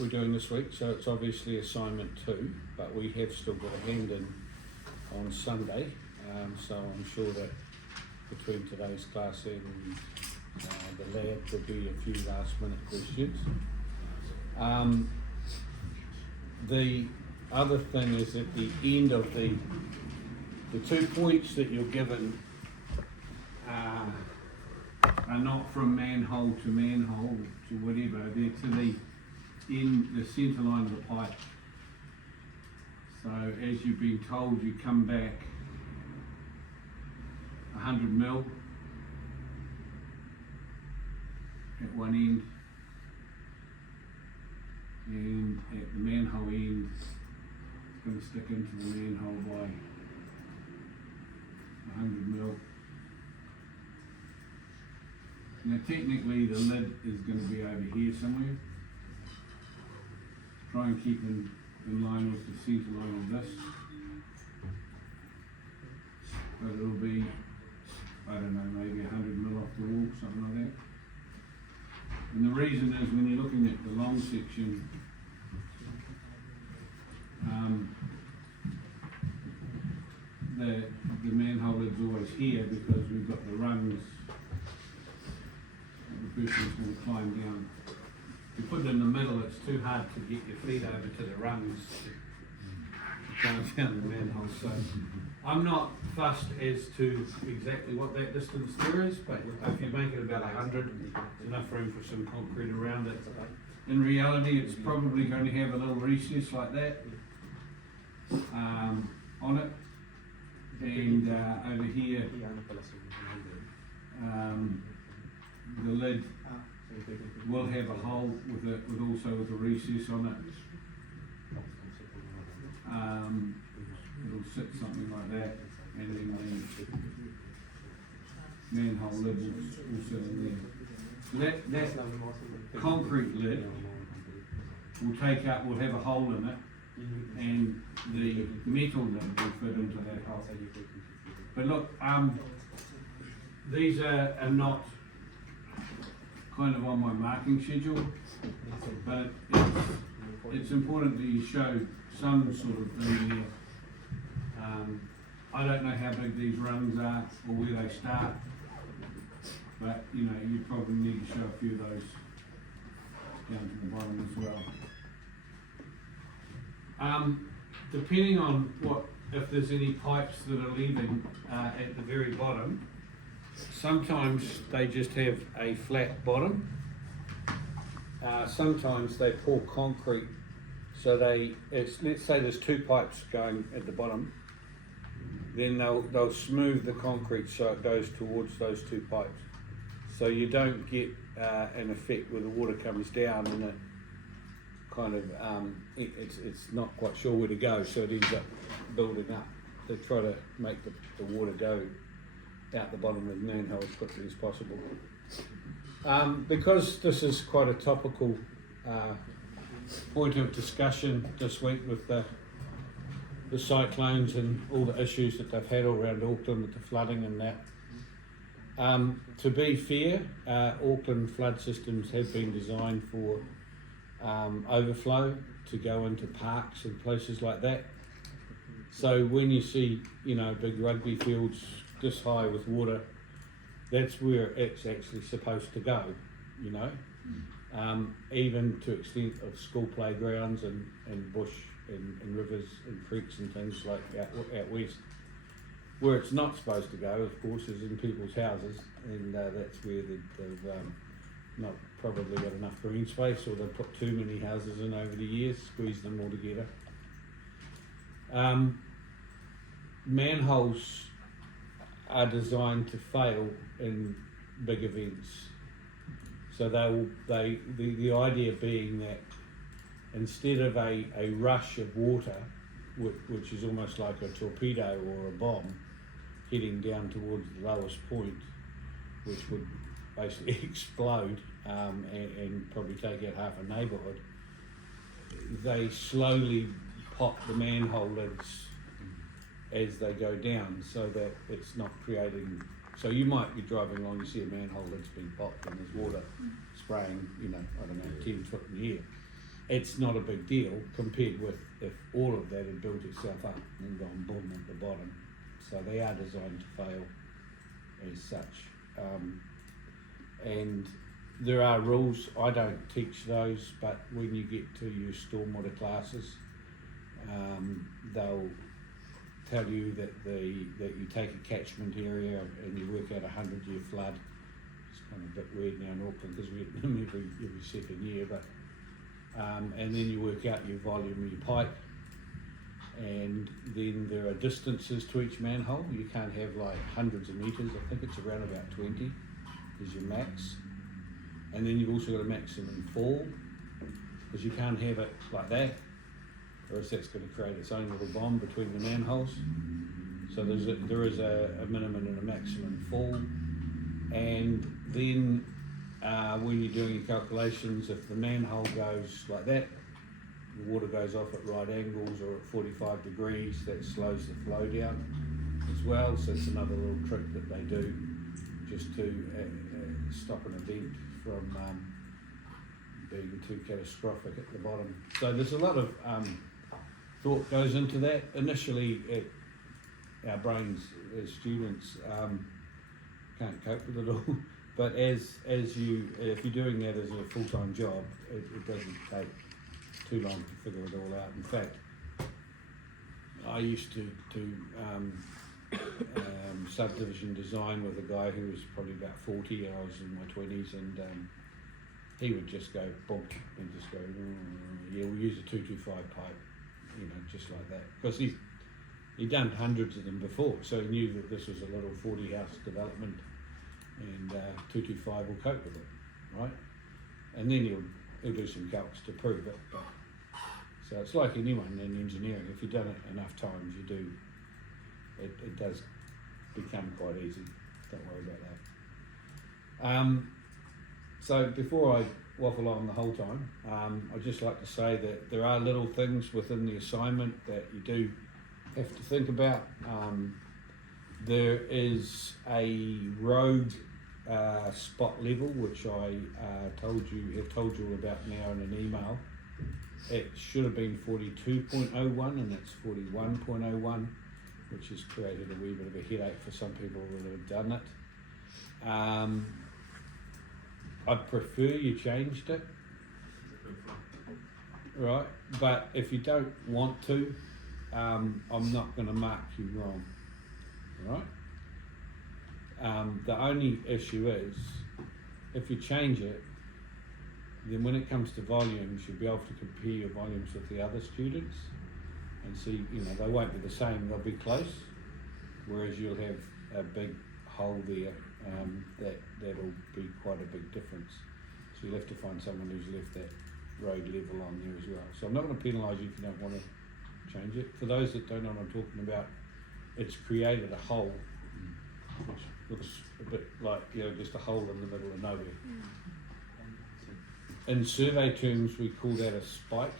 We're doing this week, so it's obviously assignment 2, but we have still got a hand in on Sunday, so I'm sure that between today's class and the lab there'll be a few last minute questions. The other thing is at the end of the 2 points that you're given are not from manhole to whatever, they're to the centre line of the pipe. So as you've been told, you come back 100 mil at one end, and at the manhole end it's going to stick into the manhole by 100 mil. Now technically the lid is going to be over here somewhere. Try and keep in line with the centre line of this. But it'll be, I don't know, maybe 100 mil off the wall, something like that. And the reason is when you're looking at the long section, the manhole lid's always here because we've got the rungs that the person's going to climb down. If you put it in the middle, it's too hard to get your feet over to the rungs to go down the manhole. So I'm not fussed as to exactly what that distance there is, but if you make it about 100, there's enough room for some concrete around it. In reality, it's probably going to have a little recess like that on it, and over here the lid will have a hole with a recess on it. It'll sit something like that, and then the manhole lid will sit in there. So that concrete lid will have a hole in it, and the metal lid will fit into that hole. But look, these are not kind of on my marking schedule, but it's important that you show some sort of thing here. I don't know how big these rungs are or where they start, but you know, you probably need to show a few of those down to the bottom as well. Depending on if there's any pipes that are leaving at the very bottom, sometimes they just have a flat bottom. Sometimes they pour concrete, so let's say there's 2 pipes going at the bottom, then they'll smooth the concrete so it goes towards those 2 pipes. So you don't get an effect where the water comes down and it kind of, it's not quite sure where to go, so it ends up building up. They try to make the water go out the bottom of the manhole as quickly as possible. Because this is quite a topical point of discussion this week with the cyclones and all the issues that they've had all around Auckland with the flooding and that. To be fair, Auckland flood systems have been designed for overflow to go into parks and places like that. So when you see, you know, big rugby fields this high with water, that's where it's actually supposed to go, you know. Even to extent of school playgrounds and bush and rivers and creeks and things like out west. Where it's not supposed to go, of course, is in people's houses, and that's where they've not probably got enough green space, or they've put too many houses in over the years, squeezed them all together. Manholes are designed to fail in big events. So the idea being that instead of a rush of water, which is almost like a torpedo or a bomb heading down towards the lowest point, which would basically explode and probably take out half a neighbourhood, they slowly pop the manhole lids as they go down, so that it's not creating. So you might be driving along, you see a manhole that's been popped and there's water spraying, you know, I don't know, 10 foot in the air. it's not a big deal compared with if all of that had built itself up and gone boom at the bottom. So they are designed to fail as such. And there are rules. I don't teach those, but when you get to your stormwater classes, they'll tell you that you take a catchment area and you work out 100-year flood. It's kind of a bit weird now in Auckland because we get them every second year, but and then you work out your volume of your pipe, and then there are distances to each manhole. You can't have like hundreds of metres. I think it's around about 20 is your max, and then you've also got a maximum fall, because you can't have it like that, or else that's going to create its own little bomb between the manholes. So there is a minimum and a maximum fall, and then when you're doing your calculations, if the manhole goes like that, the water goes off at right angles or at 45 degrees, that slows the flow down as well. So it's another little trick that they do just to stop an event from being too catastrophic at the bottom. So there's a lot of thought goes into that. Initially, our brains as students can't cope with it all, but if you're doing that as a full-time job, it doesn't take too long to figure it all out. In fact, I used to subdivision design with a guy who was probably about 40. I was in my 20s, and he would just go bonk and just go, yeah, we'll use a 225 pipe, just like that, because he'd done hundreds of them before, so he knew that this was a little 40 house development, and 225 will cope with it, right? And then he'll do some calcs to prove it. But so it's like anyone in engineering. If you've done it enough times, it does become quite easy. Don't worry about that. So before I waffle on the whole time, I'd just like to say that there are little things within the assignment that you do have to think about. There is a road spot level, which I have told you all about now in an email. It should have been 42.01 and it's 41.01, which has created a wee bit of a headache for some people that have done it. I'd prefer you changed it, right? But if you don't want to, I'm not going to mark you wrong, right? The only issue is, if you change it, then when it comes to volumes, you'll be able to compare your volumes with the other students and see, they won't be the same, they'll be close, whereas you'll have a big hole there that'll be quite a big difference. So you'll have to find someone who's left that road level on there as well. So I'm not going to penalise you if you don't want to change it. For those that don't know what I'm talking about, it's created a hole, which looks a bit like just a hole in the middle of nowhere. In survey terms, we call that a spike.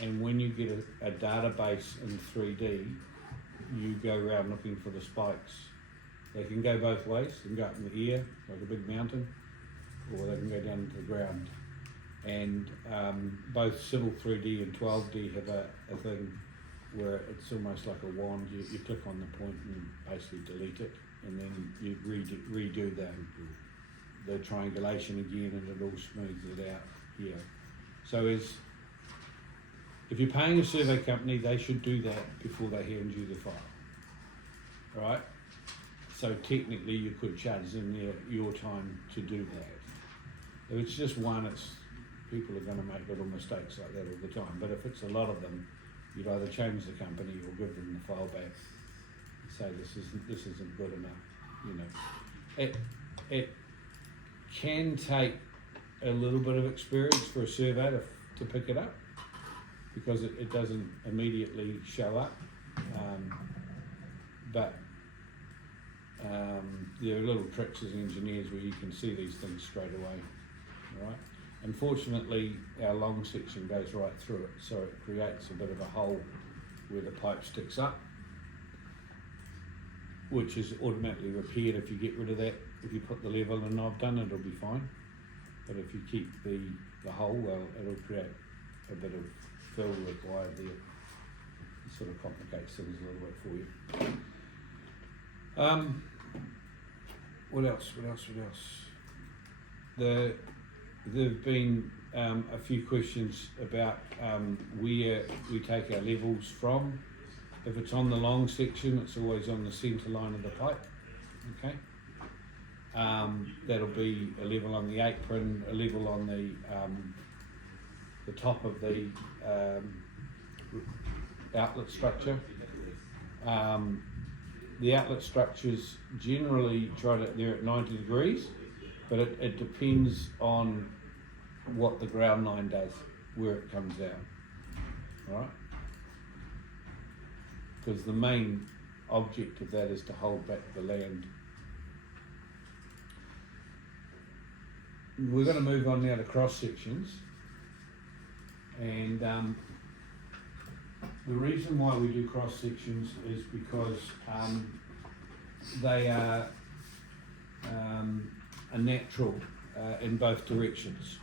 And when you get a database in 3D, you go around looking for the spikes. They can go both ways. They can go up in the air, like a big mountain, or they can go down into the ground. And both Civil 3D and 12D have a thing where it's almost like a wand. You click on the point and basically delete it, and then you redo the triangulation again, and it all smooths it out here. So if you're paying a survey company, they should do that before they hand you the file, right? So technically you could charge them your time to do that. If it's just one, people are going to make little mistakes like that all the time. But if it's a lot of them, you'd either change the company or give them the file back and say this isn't good enough. It can take a little bit of experience for a surveyor to pick it up, because it doesn't immediately show up. But there are little tricks as engineers where you can see these things straight away, right? Unfortunately, our long section goes right through it, so it creates a bit of a hole where the pipe sticks up, which is automatically repaired if you get rid of that. If you put the level and knob done, it'll be fine. But if you keep the the hole, well, it'll create a bit of fill required there. It sort of complicates things a little bit for you. What else? There've been a few questions about where we take our levels from. If it's on the long section, it's always on the centre line of the pipe. Okay. That'll be a level on the apron, a level on the top of the outlet structure. The outlet structures generally they're at 90 degrees, but it depends on what the ground line does, where it comes out. Alright? Because the main object of that is to hold back the land. We're going to move on now to cross sections, and the reason why we do cross sections is because they are a natural in both directions.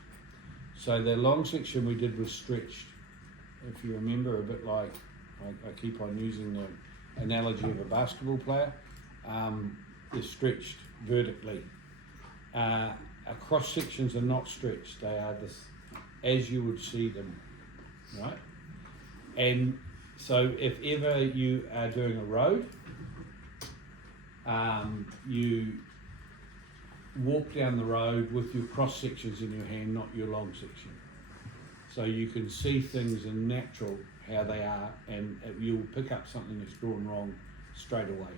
So the long section we did was stretched, if you remember, a bit like, I keep on using the analogy of a basketball player. They're stretched vertically. Our cross sections are not stretched, they are this as you would see them, right? And so if ever you are doing a road, you walk down the road with your cross sections in your hand, not your long section. So you can see things in natural, how they are, and you'll pick up something that's drawn wrong straight away,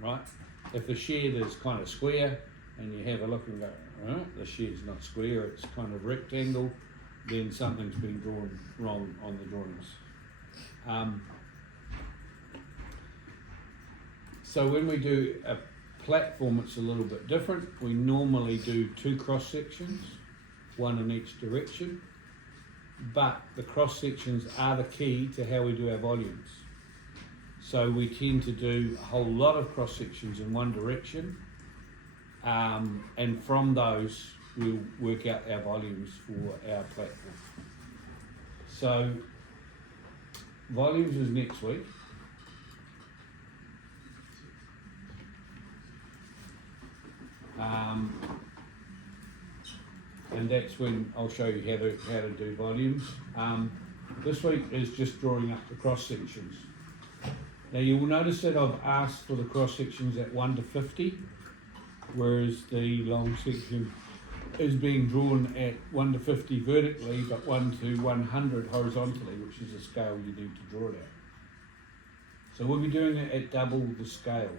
right? If the shed is kind of square, and you have a look and go, right, the shed's not square, it's kind of rectangle, then something's been drawn wrong on the drawings. So when we do a platform, it's a little bit different. We normally do 2 cross sections, 1 in each direction, but the cross sections are the key to how we do our volumes. So we tend to do a whole lot of cross sections in one direction, and from those we'll work out our volumes for our platform. So volumes is next week. And that's when I'll show you how to do volumes. This week is just drawing up the cross sections. Now you will notice that I've asked for the cross sections at 1 to 50, whereas the long section is being drawn at 1 to 50 vertically, but 1 to 100 horizontally, which is the scale you need to draw it at. So we'll be doing it at double the scale.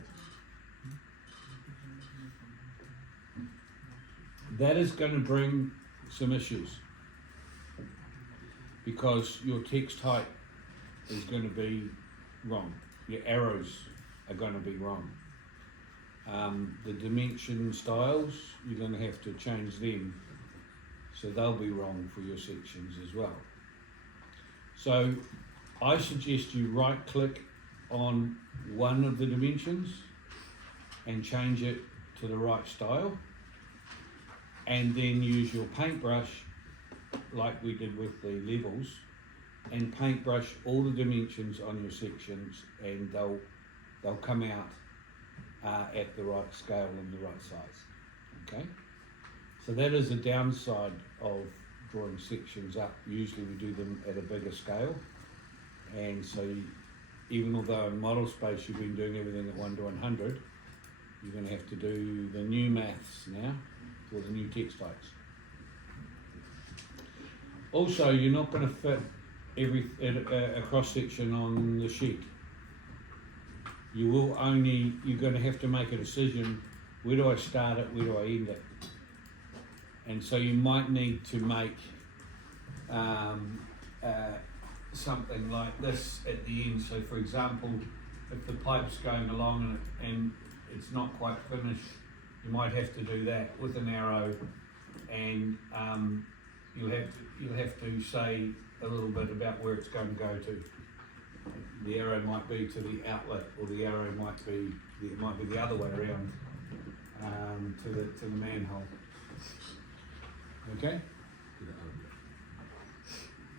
That is going to bring some issues, because your text height is going to be wrong. Your arrows are going to be wrong. The dimension styles, you're going to have to change them, so they'll be wrong for your sections as well. So I suggest you right click on one of the dimensions and change it to the right style, and then use your paintbrush like we did with the levels, and paintbrush all the dimensions on your sections, and they'll come out at the right scale and the right size. Okay, so that is the downside of drawing sections up. Usually we do them at a bigger scale, and so even although in model space you've been doing everything at 1 to 100, you're going to have to do the new maths now for the new text heights. Also, you're not going to fit a cross section on the sheet. You're going to have to make a decision, where do I start it, where do I end it? And so you might need to make something like this at the end. So for example, if the pipe's going along and it's not quite finished, you might have to do that with an arrow, and you'll have to say a little bit about where it's going to go to. The arrow might be to the outlet, or the arrow might be the other way around, to the manhole. Okay.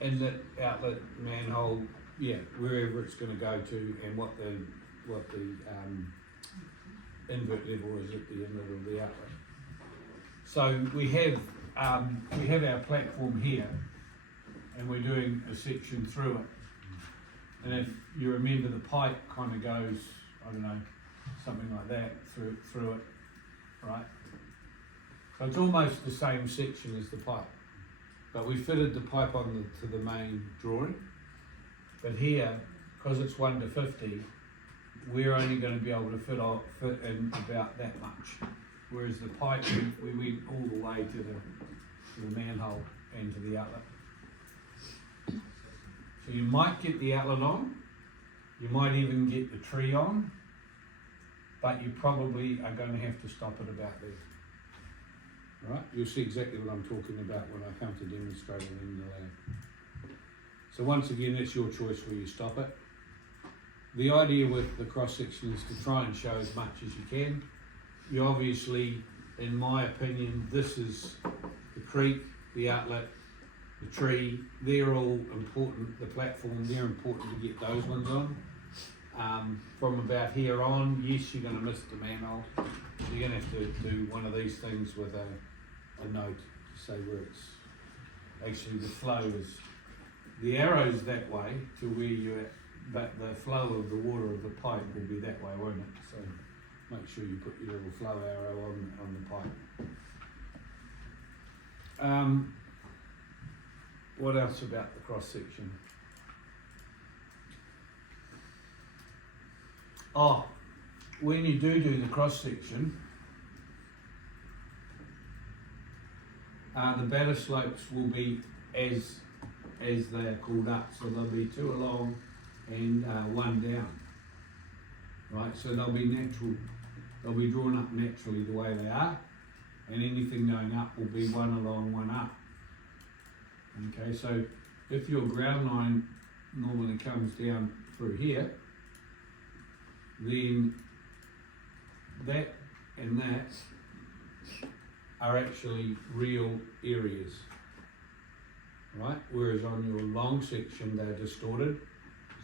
inlet, outlet, manhole, yeah, wherever it's going to go to, and what the invert level is at the inlet or the outlet. So we have our platform here, and we're doing a section through it. And if you remember, the pipe kind of goes, I don't know, something like that through it, right? So it's almost the same section as the pipe, but we fitted the pipe on to the main drawing. But here, because it's 1 to 50, we're only going to be able to fit in about that much. Whereas the pipe, we went all the way to the manhole and to the outlet. So you might get the outlet on, you might even get the tree on, but you probably are going to have to stop it about there. Right? You'll see exactly what I'm talking about when I come to demonstrate it in the lab. So once again, it's your choice where you stop it. The idea with the cross section is to try and show as much as you can. You obviously, in my opinion, this is the creek, the outlet, the tree, they're all important, the platform, they're important to get those ones on. From about here on, yes, you're going to miss the manhole. You're going to have to do one of these things with a note to say where it's actually the flow is. The arrow's that way to where you're at, but the flow of the water of the pipe will be that way, won't it? So make sure you put your little flow arrow on the pipe. What else about the cross section? Oh, when you do the cross section, the batter slopes will be as they are called up, so there'll be 2 along and 1 down, right? So they'll be natural, they'll be drawn up naturally the way they are, and anything going up will be 1 along, 1 up. Okay, so if your ground line normally comes down through here, then that and that are actually real areas, right? Whereas on your long section, they're distorted,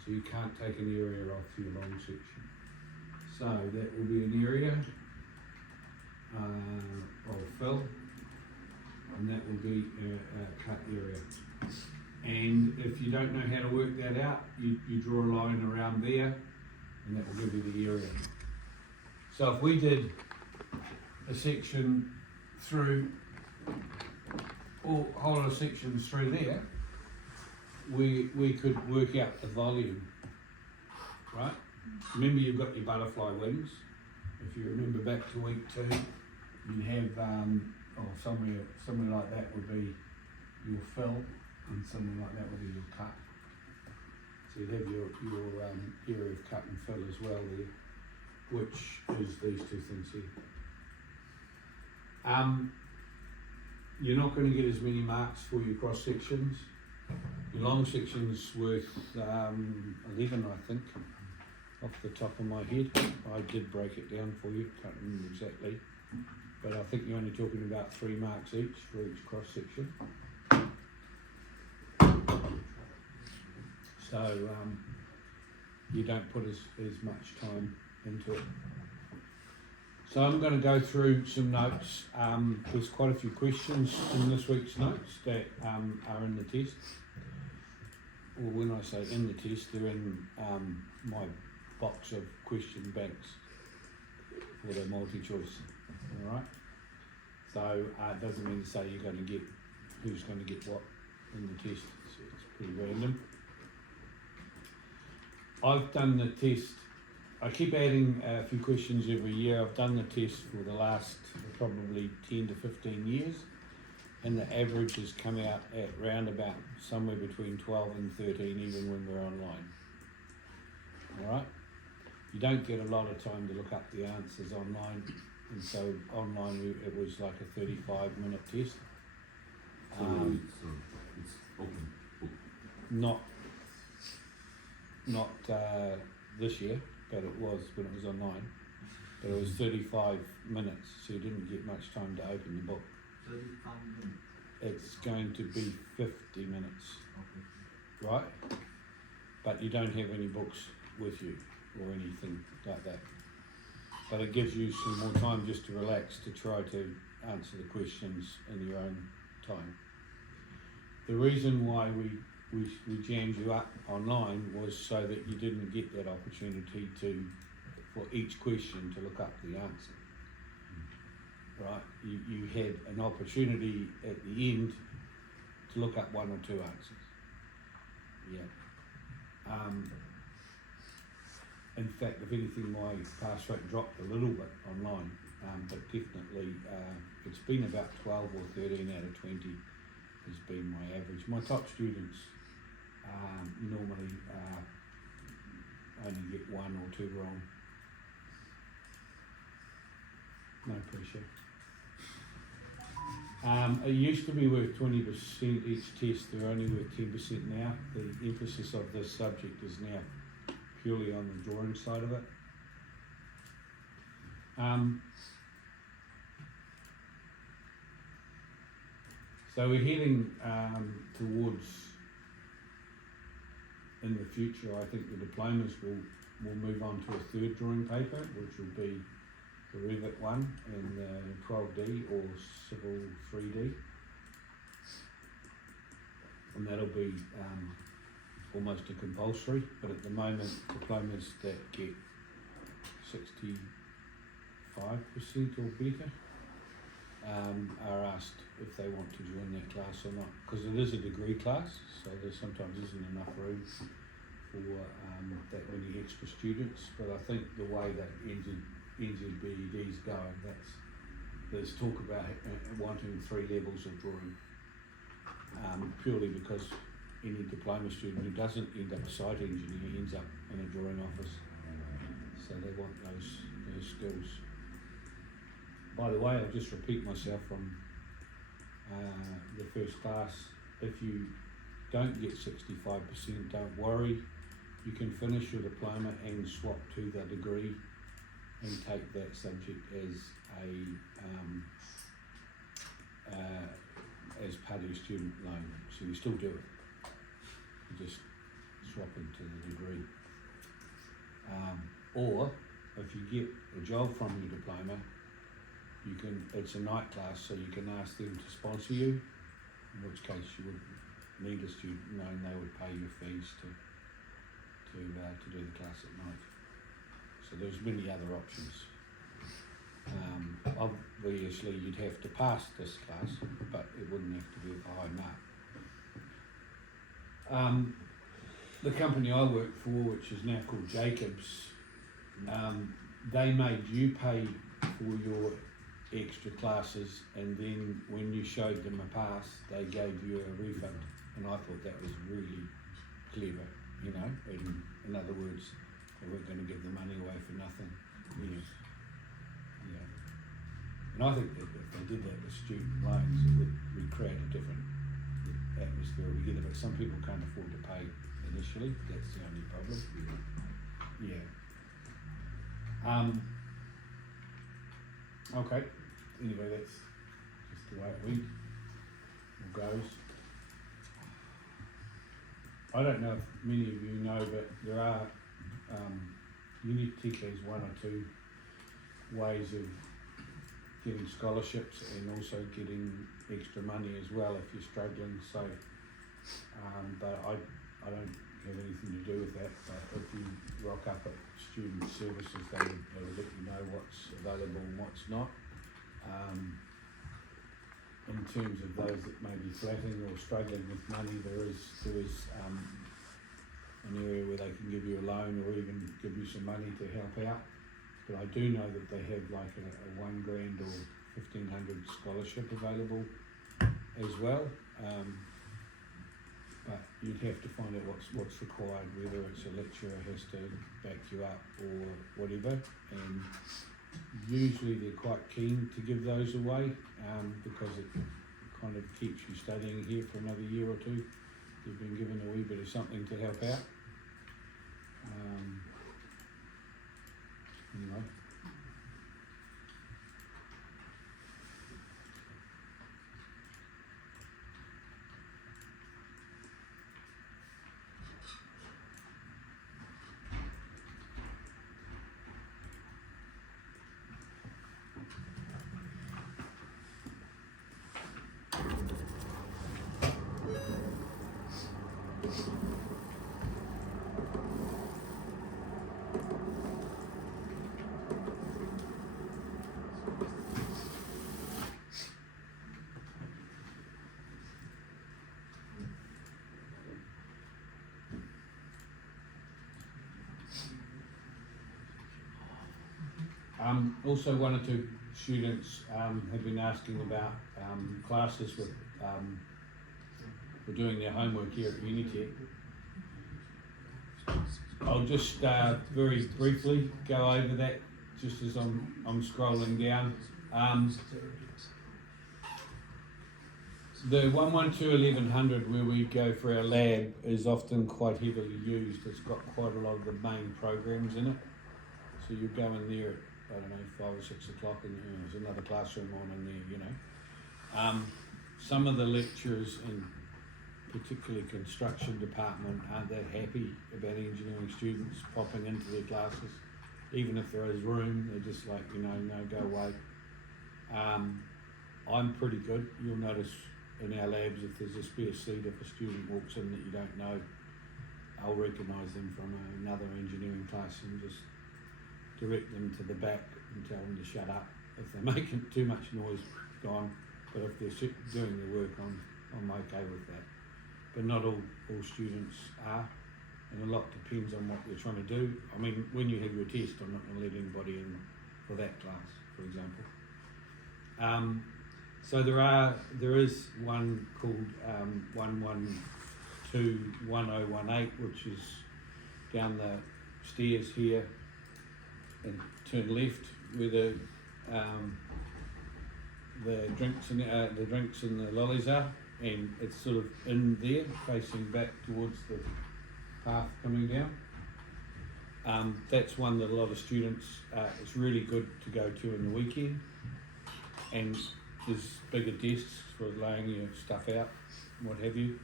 so you can't take an area off your long section. So that will be an area of fill, and that will be a cut area. And if you don't know how to work that out, you draw a line around there, and that will give you the area. So if we did a section through, or whole of sections through there, we could work out the volume, right? Remember, you've got your butterfly wings. If you remember back to week 2, you'd have, somewhere like that would be your fill, and something like that would be your cut. So you'd have your area of cut and fill as well there, which is these 2 things here. You're not going to get as many marks for your cross sections. Your long section's worth 11, I think, off the top of my head. I did break it down for you, can't remember exactly, but I think you're only talking about 3 marks each for each cross section. So you don't put as much time into it. So I'm going to go through some notes. There's quite a few questions in this week's notes that are in the test. Or when I say in the test, they're in my box of question banks for the multi-choice. All right. So it doesn't mean to say you're going to get who's going to get what in the test. It's pretty random. I've done the test. I keep adding a few questions every year. I've done the test for the last probably 10 to 15 years, and the average has come out at round about somewhere between 12 and 13, even when we're online. All right? You don't get a lot of time to look up the answers online, and so online it was like a 35-minute test. So it's open book. Not this year, but it was when it was online. But it was 35 minutes, so you didn't get much time to open the book. 35 minutes. It's going to be 50 minutes. Okay. right? But you don't have any books with you or anything like that. But it gives you some more time just to relax, to try to answer the questions in your own time. The reason why we jammed you up online was so that you didn't get that opportunity for each question to look up the answer. Right? You had an opportunity at the end to look up one or two answers. Yeah. In fact, if anything, my pass rate dropped a little bit online, but definitely it's been about 12 or 13 out of 20 has been my average. My top students normally only get one or two wrong. No pressure. It used to be worth 20% each test, they're only worth 10% now. The emphasis of this subject is now purely on the drawing side of it. So we're heading towards, in the future, I think the diplomas will move on to a third drawing paper, which will be the Revit one and 12D or Civil 3D. And that'll be almost a compulsory, but at the moment diplomas that get 65% or better are asked if they want to join that class or not, because it is a degree class, so there sometimes isn't enough room for that many extra students. But I think the way that NZBED's going, there's talk about wanting 3 levels of drawing, purely because any diploma student who doesn't end up a site engineer ends up in a drawing office, so they want those skills. By the way, I'll just repeat myself from the first class. If you don't get 65%, don't worry. You can finish your diploma and swap to the degree and take that subject as part of your student loan. So you still do it. You just swap into the degree. Or if you get a job from your diploma, it's a night class, so you can ask them to sponsor you, in which case you would need a student knowing they would pay your fees to do the class at night. So there's many other options. Obviously you'd have to pass this class, but it wouldn't have to be with a high mark. The company I work for, which is now called Jacobs, they made you pay for your extra classes, and then when you showed them a pass, they gave you a refund, and I thought that was really clever, you know. In other words, they weren't going to give the money away for nothing. Yeah. And I think that if they did that with student loans, it would create a different atmosphere altogether, but some people can't afford to pay initially. That's the only problem. Yeah. Okay, anyway, that's just the way it went, or goes. I don't know if many of you know, but there are, Unitec has 1 or 2 ways of getting scholarships and also getting extra money as well if you're struggling. So, but I don't have anything to do with that. But if you rock up at student services, they will let you know what's available and what's not. In terms of those that may be flatting or struggling with money, there is an area where they can give you a loan or even give you some money to help out. But I do know that they have like a $1,000 or 1,500 scholarship available as well. But you'd have to find out what's required, whether it's a lecturer has to back you up or whatever. And usually they're quite keen to give those away because it kind of keeps you studying here for another year or 2. You've been given a wee bit of something to help out. Anyway. Also, one or two students have been asking about classes with for doing their homework here at Unitec. I'll just very briefly go over that just as I'm scrolling down. The 112-1100 where we go for our lab is often quite heavily used. It's got quite a lot of the main programs in it. So you go in there at, I don't know, 5 or 6 o'clock and there's another classroom on in there, you know. Some of the lecturers in particularly construction department aren't that happy about engineering students popping into their classes. Even if there is room, they're just like, you know, no, go away. I'm pretty good. You'll notice in our labs if there's a spare seat, if a student walks in that you don't know, I'll recognise them from another engineering class and just direct them to the back and tell them to shut up. If they're making too much noise, gone. But if they're doing their work, I'm okay with that. But not all students are, and a lot depends on what you're trying to do. I mean, when you have your test, I'm not going to let anybody in for that class, for example. So there is one called 112-1018, which is down the stairs here, and turn left where the drinks and the lollies are, and it's sort of in there, facing back towards the path coming down. That's one that a lot of students, it's really good to go to in the weekend, and there's bigger desks for laying your stuff out, what have you,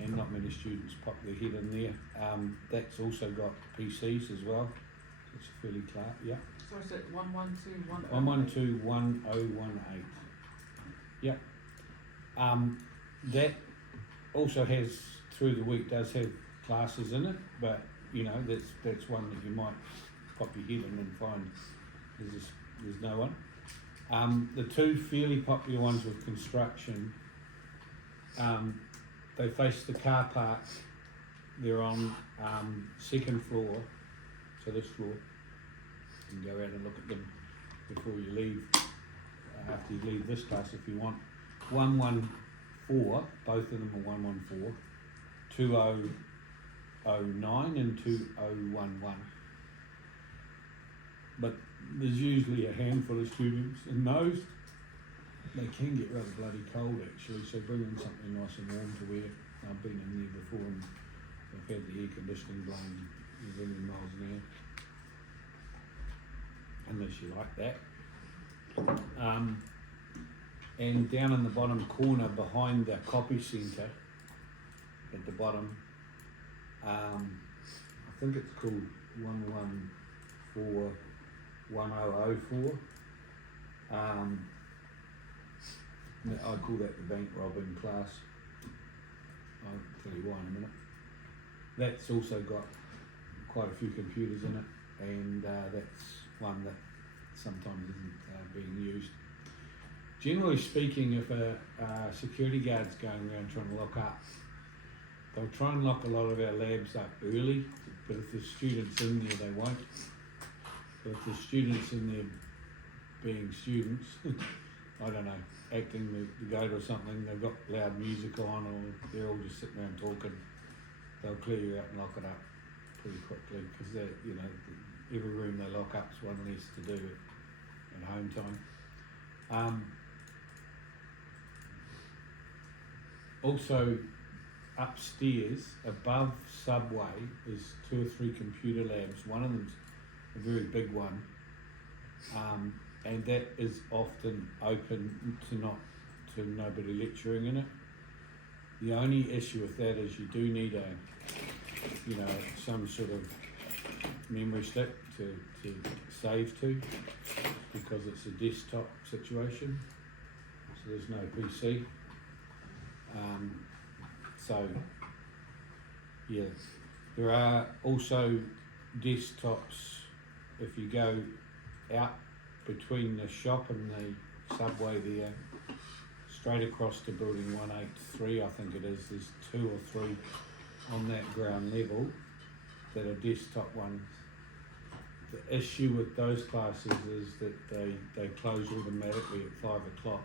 and not many students pop their head in there. That's also got PCs as well. It's fairly clear, yeah. So is it 112-1018? 112-1018. Yeah. That also has, through the week, does have classes in it, but you know, that's one that you might pop your head in and find there's no one. The two fairly popular ones with construction, they face the car park. They're on second floor, so this floor. You can go around and look at them before you leave, after you leave this class if you want. 114, both of them are 114, 2009 and 2011. But there's usually a handful of students in those. They can get rather bloody cold actually, so bring in something nice and warm to wear. I've been in there before and I've had the air conditioning blowing a million miles an hour. Unless you like that. And down in the bottom corner behind the copy centre, at the bottom, I think it's called 114-1004. I call that the bank robbing class. I'll tell you why in a minute. That's also got quite a few computers in it, and that's one that sometimes isn't being used. Generally speaking, if a security guard's going around trying to lock up, they'll try and lock a lot of our labs up early, but if there's students in there, they won't. But if there's students in there being students, I don't know, acting the goat or something, they've got loud music on, or they're all just sitting around talking, they'll clear you out and lock it up pretty quickly, because you know, every room they lock up is one less to do at home time. Also, upstairs, above Subway, is 2 or 3 computer labs. One of them's a very big one, and that is often open to nobody lecturing in it. The only issue with that is you do need some sort of memory stick to save to, because it's a desktop situation, so there's no PC. So Yeah, there are also desktops if you go out between the shop and the subway there, straight across to building 183, I think it is, there's 2 or 3 on that ground level that are desktop ones. The issue with those classes is that they close automatically at 5 o'clock.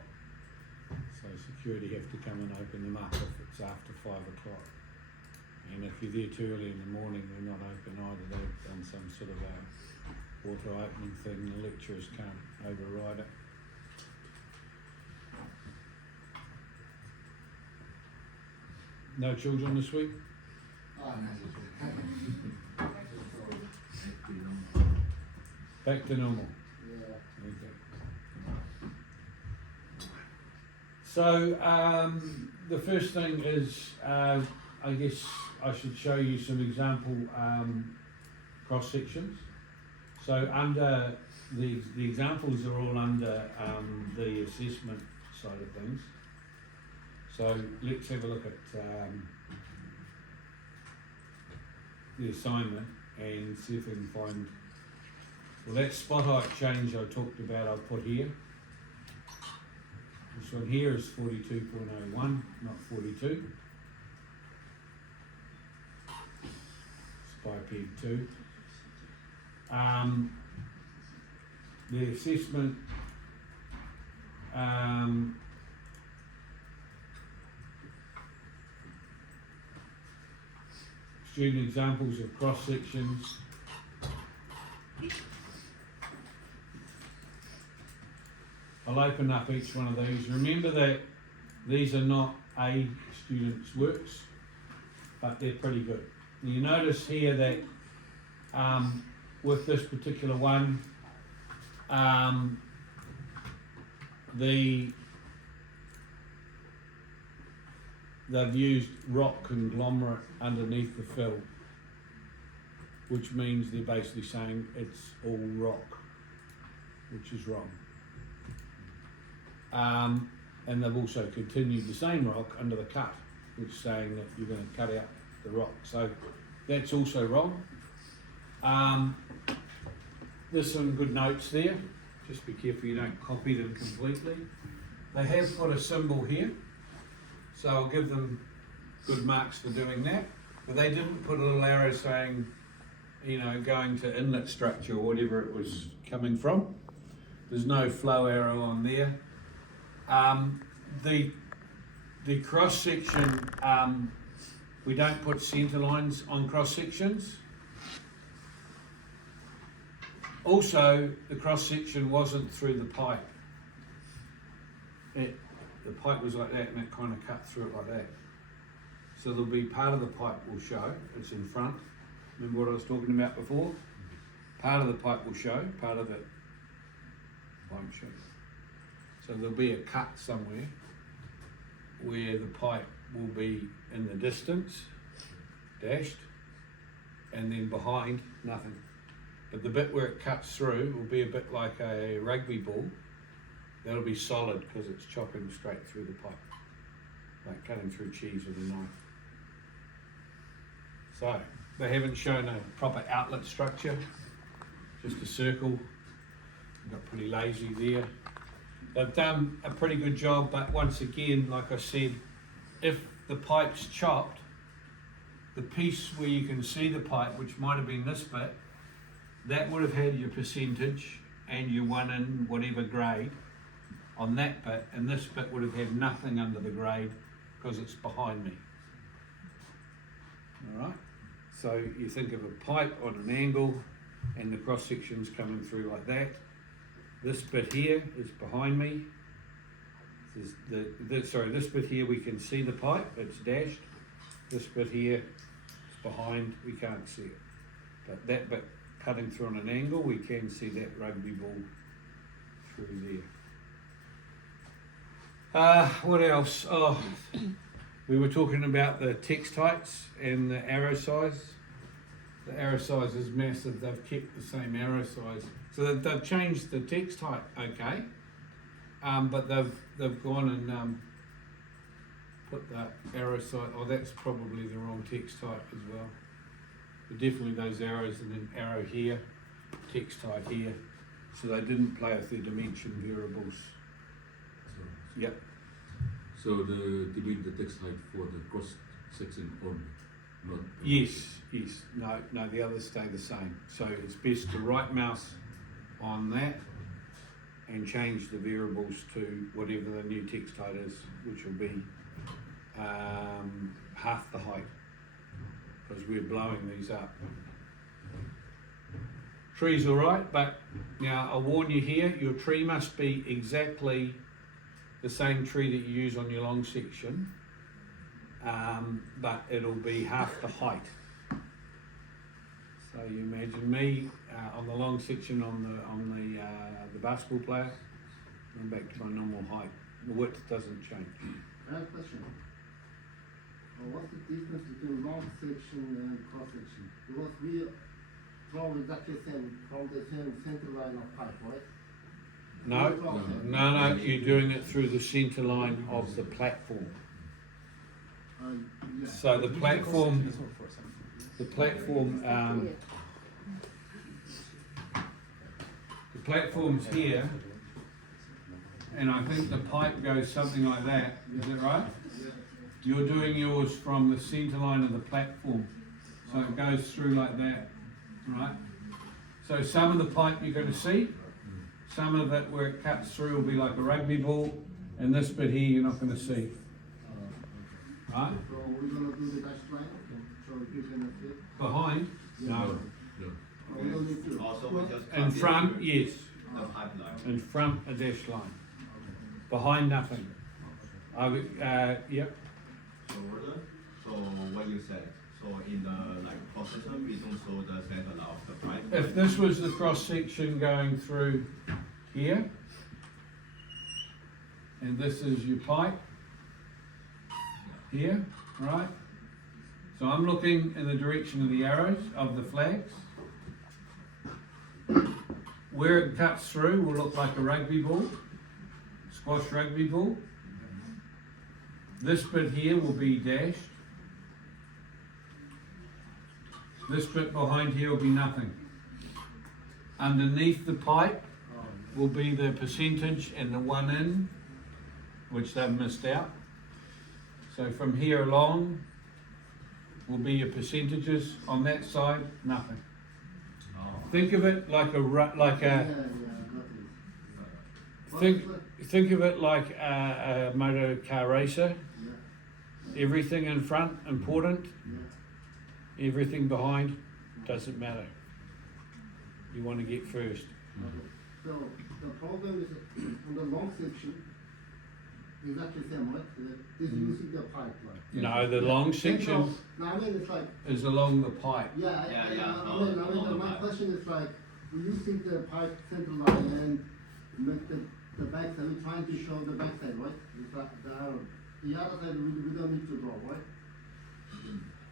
So security have to come and open them up if it's after 5 o'clock. And if you're there too early in the morning, they're not open either. They've done some sort of a auto opening thing. The lecturers can't override it. No children this week? Oh, no. Back to normal. Yeah. Okay. So the first thing is, I guess I should show you some example cross sections. So under the examples are all under the assessment side of things. So let's have a look at the assignment and see if we can find. Well, that spot height change I talked about, I'll put here. This one here is 42.01, not 42. Spy peg 2. The assessment student examples of cross sections. I'll open up each one of these. Remember that these are not A students' works, but they're pretty good. And you notice here that with this particular one, they've used rock conglomerate underneath the fill, which means they're basically saying it's all rock, which is wrong. And they've also continued the same rock under the cut, which is saying that you're going to cut out the rock. So that's also wrong. There's some good notes there. Just be careful you don't copy them completely. They have put a symbol here, so I'll give them good marks for doing that. But they didn't put a little arrow saying, you know, going to inlet structure or whatever it was coming from. There's no flow arrow on there. The cross section, we don't put centre lines on cross sections. Also, the cross section wasn't through the pipe. The pipe was like that and it kind of cut through it like that. So there'll be part of the pipe will show, it's in front. Remember what I was talking about before? Part of the pipe will show, part of it won't show. So there'll be a cut somewhere where the pipe will be in the distance, dashed, and then behind, nothing. But the bit where it cuts through will be a bit like a rugby ball. That'll be solid because it's chopping straight through the pipe, like cutting through cheese with a knife. So, they haven't shown a proper outlet structure, just a circle. Got pretty lazy there. They've done a pretty good job, but once again, like I said, if the pipe's chopped, the piece where you can see the pipe, which might have been this bit, that would have had your percentage and your 1 in whatever grade on that bit, and this bit would have had nothing under the grade because it's behind me. All right, so you think of a pipe on an angle and the cross section's coming through like that. This bit here is behind me. This bit here we can see the pipe, it's dashed. This bit here is behind, we can't see it. But that bit cutting through on an angle, we can see that rugby ball through there. What else? Oh, we were talking about the text heights and the arrow size. The arrow size is massive, they've kept the same arrow size. So they've changed the text height, okay, but they've gone and put that arrow site, oh, that's probably the wrong text type as well. But definitely those arrows and then arrow here, text type here, so they didn't play with their dimension variables. So, Yep, so you mean the text height for the cross section only, not? yes, no, the others stay the same. So it's best to right mouse on that and change the variables to whatever the new text height is, which will be half the height, because we're blowing these up. Tree's all right, but now I'll warn you here, your tree must be exactly the same tree that you use on your long section, but it'll be half the height. So you imagine me on the long section on the basketball player, and back to my normal height. The width doesn't change. I have a question. What's the difference between long section and cross section? Because we draw exactly the same from the same center line of pipe, right? No, you're doing it through the centre line of the platform. Yeah. So the platform, the platform's here, and I think the pipe goes something like that, is it right? You're doing yours from the centre line of the platform, so it goes through like that, right? So some of the pipe you're going to see, some of it where it cuts through will be like a rugby ball, and this bit here you're not going to see, right? So we're gonna do the dash line, so you can see. Behind, no. No. We don't need to. Also, we just In cut front, yes. the pipeline. In front, a dash line. Behind, nothing. Yep. So what you said, so in the like processor, we don't show the center line of the pipe. If this was the cross section going through here, and this is your pipe here, right? So I'm looking in the direction of the arrows, of the flags. Where it cuts through will look like a rugby ball, squash rugby ball. This bit here will be dashed. This bit behind here will be nothing. Underneath the pipe will be the percentage and the one in, which they've missed out. So from here along will be your percentages. On that side, nothing. Think of it like think of it like a motor car racer. Everything in front important. Everything behind doesn't matter. You want to get first. So the problem is on the long section, exactly the same, right? This using the pipeline. No, the long section No, I mean it's like, is along the pipe. Yeah, my question is like, we're using the pipe center line and make the backside, we're trying to show the backside, right? It's like the arrow. The other side, we don't need to draw, right?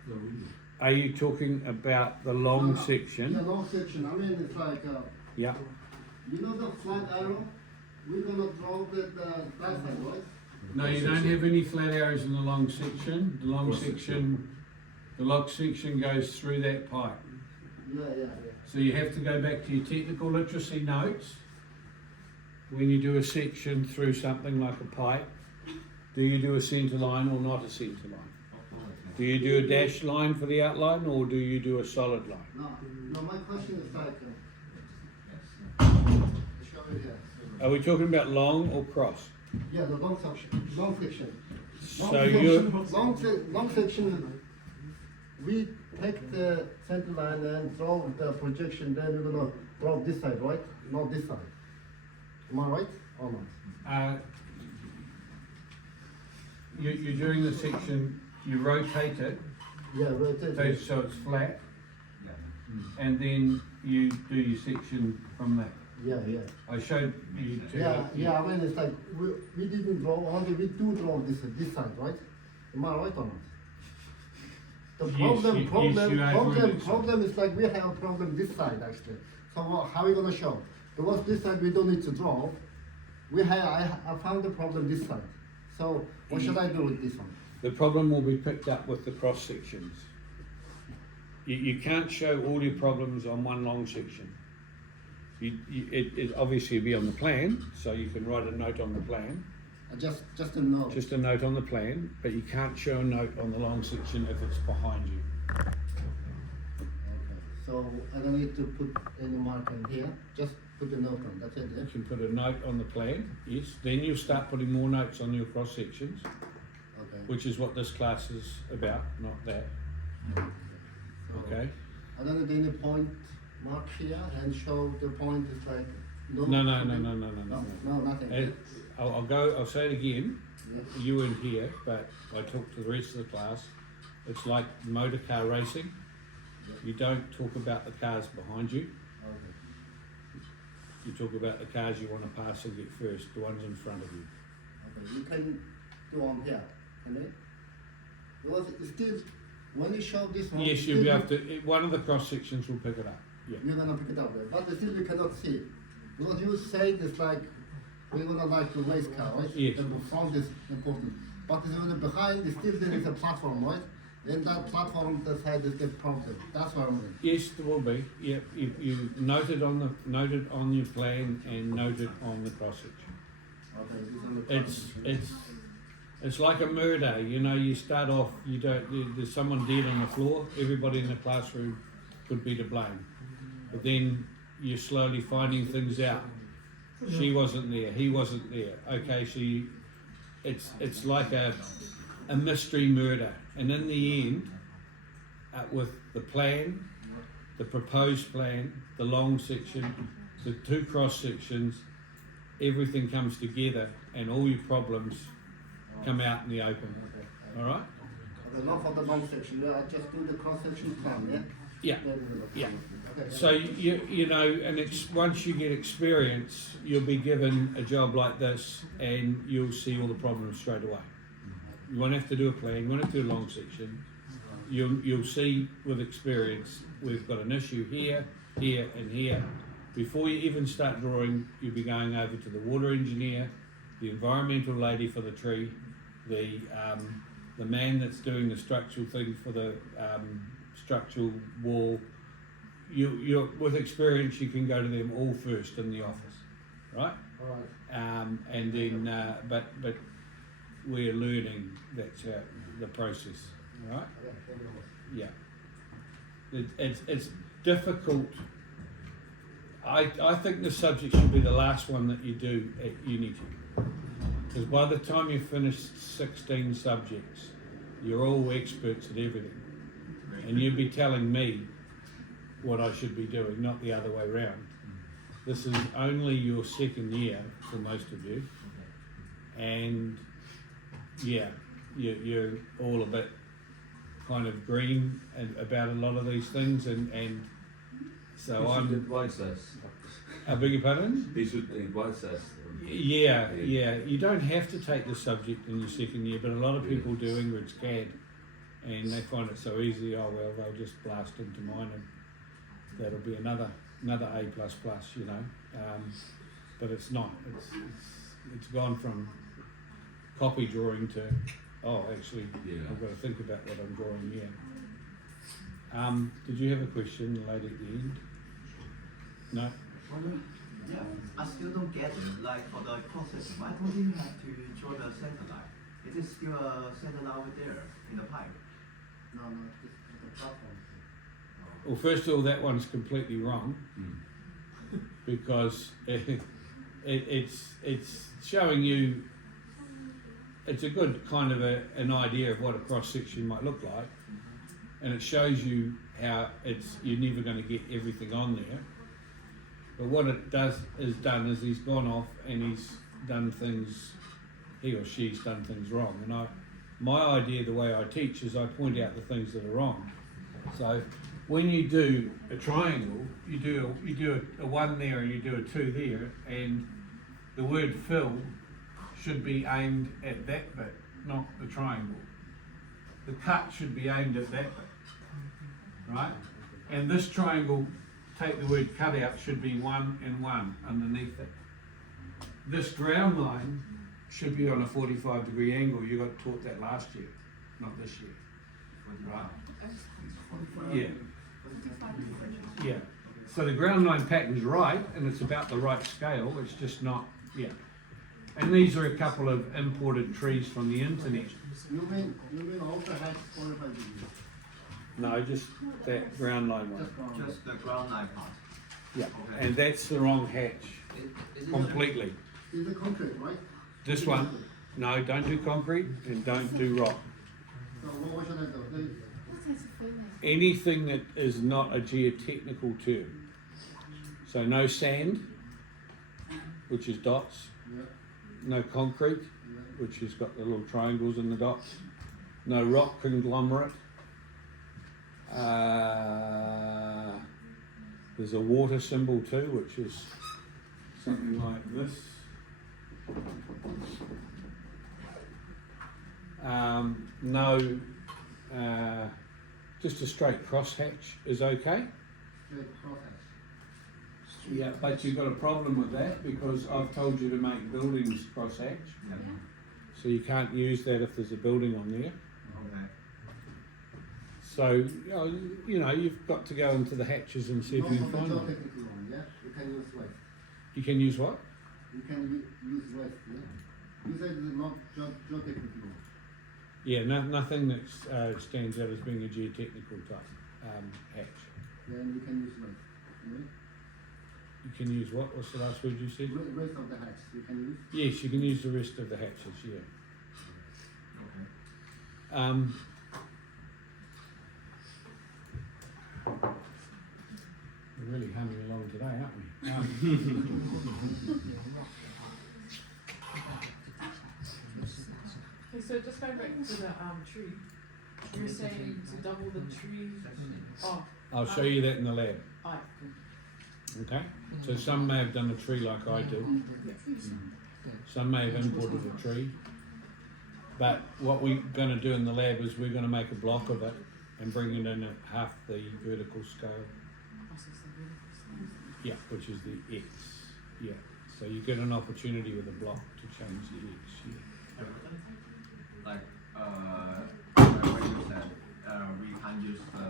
No, we do. Are you talking about the long The section? long section, I mean, it's like, Yeah. you know the flat arrow? We're gonna draw that side, right? No, you don't have any flat arrows in the long section. The long section goes through that pipe. Yeah. So you have to go back to your technical literacy notes. When you do a section through something like a pipe, do you do a centre line or not a centre line? Do you do a dashed line for the outline or do you do a solid line? No, my question is like, show it here. Are we talking about long or cross? Yeah, the long section, long section. So you're, Long section, we take the center line and draw the projection, then we're gonna draw this side, right? Not this side. Am I right or not? you're doing the section, you rotate it, Yeah, rotate. so it's flat, and then you do your section from that. Yeah. I showed you to. Yeah, I mean, it's like, we didn't draw, only we do draw this side, right? Am I right or not? The Yes, you are doing problem is like, we have a problem this side actually. So how are we gonna show? Because this side we don't need to draw. I found the problem this side. So what should I do with this one? The problem will be picked up with the cross sections. You can't show all your problems on one long section. It obviously be on the plan, so you can write a note on the plan, Just a note. just a note on the plan, but you can't show a note on the long section if it's behind you. Okay. So I don't need to put any mark in here. Just put a note on. That's it. You can put a note on the plan, yes, then you'll start putting more notes on your cross sections, Yeah? Okay. which is what this class is about, not that, So okay? I don't need any point mark here and show the point is like no. No, something? No, nothing. I'll say it again. Yeah. You weren't here, but I talked to the rest of the class. It's like motor car racing. You don't talk about the cars behind you. Okay. You talk about the cars you want to pass or get first, the ones in front of you. Okay. You can do on here, can you? Because it's still when you show this one. Yes, it's you'll be still- able to. One of the cross sections will pick it up. Yeah. You're gonna pick it up there, but still you cannot see it. Because you say it's like we're gonna like the race car, right? Yes. And the front is important. But when the behind, still there is a platform, right? Then that platform, the side is get problem. That's what I mean. Yes, there will be. Yeah, you noted on your plan and noted on the cross section. Okay, this is the It's platform. it's like a murder. You know, you start off. There's someone dead on the floor. Everybody in the classroom could be to blame, but then you're slowly finding things out. She wasn't there. He wasn't there. Okay, it's like a mystery murder, and in the end, with the plan, the proposed plan, the long section, the two cross sections, everything comes together, and all your problems come out in the open. Okay. All right? Okay, not for the long section. Yeah, I just do the cross section plan. Yeah. Yeah. That is the- Yeah. Okay. So you know, and once you get experience, you'll be given a job like this, and you'll see all the problems straight away. You won't have to do a plan. You won't have to do a long section. You'll see with experience we've got an issue here, here, and here. Before you even start drawing, you'll be going over to the water engineer, the environmental lady for the tree, the man that's doing the structural thing for the structural wall. You with experience, you can go to them all first in the office, right? All right. And then, but we're learning that's the process, right? Okay, thank you very much. Yeah. It's difficult. I think the subject should be the last one that you do at Unity, because by the time you finish 16 subjects, you're all experts at everything, and you'd be telling me what I should be doing, not the other way around. This is only your second year for most of you, and yeah, you're all a bit kind of green about a lot of these things, and so They should I'm. advise us. I beg your pardon? They should advise us. Yeah. You don't have to take the subject in your second year, but a lot of people do Ingrid's CAD, and they find it so easy. Oh well, they'll just blast into mine, and that'll be another A++. You know, but it's not. It's gone from copy drawing to actually Yeah. I've got to think about what I'm drawing here. Did you have a question, the lady at the end? No. Yeah, I still don't get it. Like for the process, why don't you have to draw the center line? Is it still a center line over there in the pipe? No, this is the platform. Well, first of all, that one's completely wrong, because it's showing you. It's a good kind of an idea of what a cross section might look like, and it shows you how you're never going to get everything on there. But what it is he's gone off and he's done things, he or she's done things wrong. And my idea, the way I teach, is I point out the things that are wrong. So when you do a triangle, you do a 1 there and you do a 2 there, and the word fill should be aimed at that bit, not the triangle. The cut should be aimed at that bit, right? And this triangle, take the word cutout, should be 1 and 1 underneath it. This ground line should be on a 45-degree angle. You got taught that last year. not this year. Right. 45. Yeah. Yeah. So the ground line pattern's right, and it's about the right scale. It's just not. Yeah. And these are a couple of imported trees from the internet. You mean all the heights 45 degrees? No, just that ground line one. Just ground. Just the ground line part. Yeah. Okay. And that's the wrong hatch Is it completely. Is the concrete, right? This one, no, don't do concrete and don't do rock. So what should I do? Anything that is not a geotechnical term. So no sand, which is dots, Yeah, no concrete, yeah. which has got the little triangles in the dots, no rock conglomerate. There's a water symbol too, which is something like this. No, just a straight crosshatch is okay. Straight cross hatch. Yeah, but you've got a problem with that because I've told you to make buildings crosshatch. So you can't use that if there's a building on there. Okay. So, you know, you've got to go into the hatches and see if you can find one. Geotechnical one, yeah? You can use waste. You can use what? You can use waste, yeah? You said it's not geotechnical one. Yeah, nothing that stands out as being a geotechnical type hatch. Then you can use waste. Yeah? You can use what? What's the last word you said? Rest of the hatch you can use. Yes, you can use the rest of the hatches, yeah. Okay. We're really humming along today, aren't we? Okay, so just going back to the tree, you're saying to double the tree. Oh, I'll show you that in the lab. alright, Okay? So some may have done a tree like I did. Some may have imported a tree. But what we're going to do in the lab is we're going to make a block of it and bring it in at half the vertical scale. Yeah, which is the X. Yeah. So you get an opportunity with a block to change the X. Yeah. Like what you said, we can use the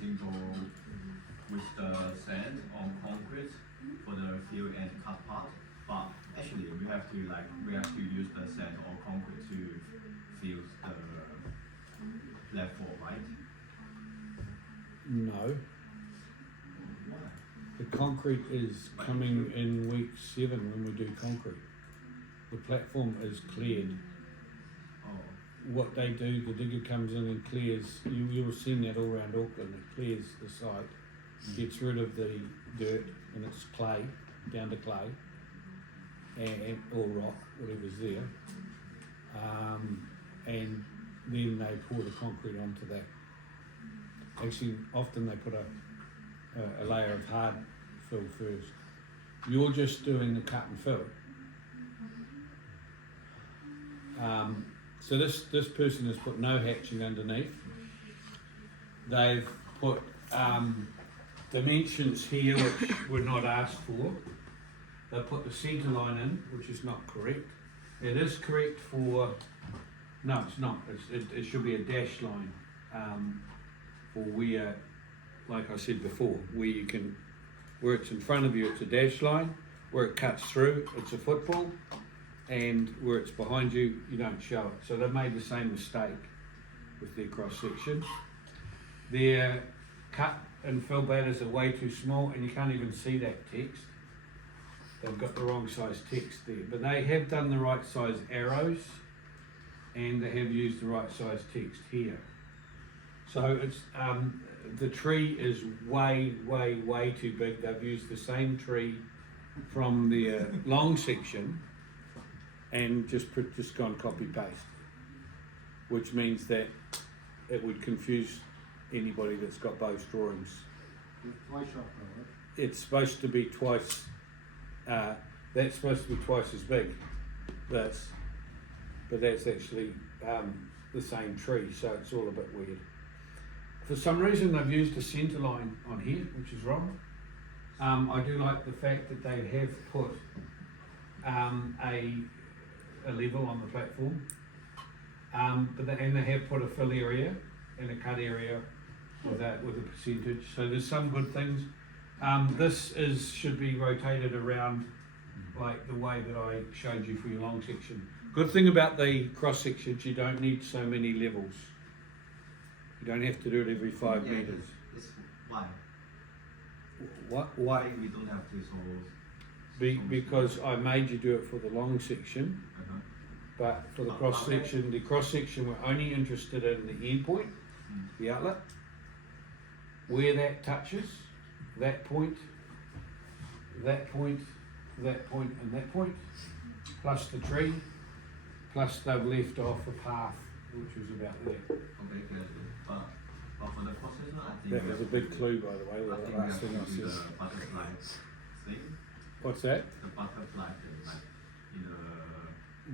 simple with the sand on concrete for the fill and cut part. But actually, we have to use the sand or concrete to fill the platform, right? No. The concrete is coming in week 7 when we do concrete. The platform is cleared. Oh, What they do, the digger comes in and clears, you'll have seen that all around Auckland, it clears the site, gets rid of the dirt and it's clay, down to clay, and or rock, whatever's there. And then they pour the concrete onto that. Actually, often they put a layer of hard fill first. You're just doing the cut and fill. So this person has put no hatching underneath. They've put dimensions here which were not asked for. They've put the centre line in, which is not correct. It is correct for, no it's not, it should be a dash line for where, like I said before, where you can, where it's in front of you it's a dash line, where it cuts through it's a football, and where it's behind you, you don't show it. So they've made the same mistake with their cross section. Their cut and fill batters are way too small and you can't even see that text. They've got the wrong size text there, but they have done the right size arrows and they have used the right size text here. So it's, the tree is way too big. They've used the same tree from their long section and just gone copy paste, which means that it would confuse anybody that's got both drawings. It's twice sharp now, right? It's supposed to be twice, that's supposed to be twice as big, this, but that's actually the same tree, so it's all a bit weird. For some reason they've used a centre line on here, which is wrong. I do like the fact that they have put a level on the platform. And they have put a fill area and a cut area with a percentage. So there's some good things. This should be rotated around like the way that I showed you for your long section. Good thing about the cross sections, you don't need so many levels. You don't have to do it every 5 meters. It's why? Why? Why we don't have this whole? Because I made you do it for the long section, Uh-huh. but for the Oh, cross okay. section, we're only interested in the end point, the outlet, where that touches, that point, that point, that point, and that point, plus the tree, plus they've left off a path, which was about there. Okay, good. But for the processor, I think That we was a have big clue, by the way, I with think the we last have to thing I do the said. butterfly thing. What's that? The butterfly thing, like in the.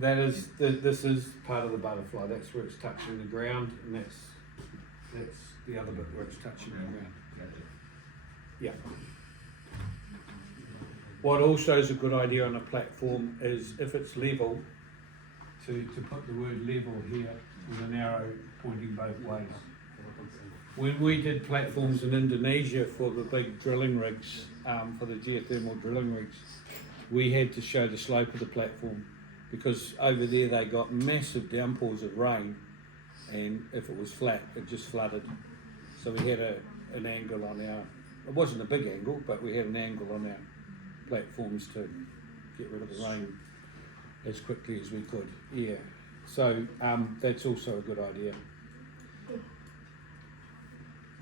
That is, this is part of the butterfly, that's where it's touching the ground, and that's the other bit where it's touching the ground. Get it. Yeah. What also is a good idea on a platform is if it's level, to put the word level here with an arrow pointing both ways. When we did platforms in Indonesia for the big drilling rigs, for the geothermal drilling rigs, we had to show the slope of the platform because over there they got massive downpours of rain, and if it was flat, it just flooded. So we had an angle on our, it wasn't a big angle, but we had an angle on our platforms to get rid of the rain as quickly as we could. Yeah, so that's also a good idea.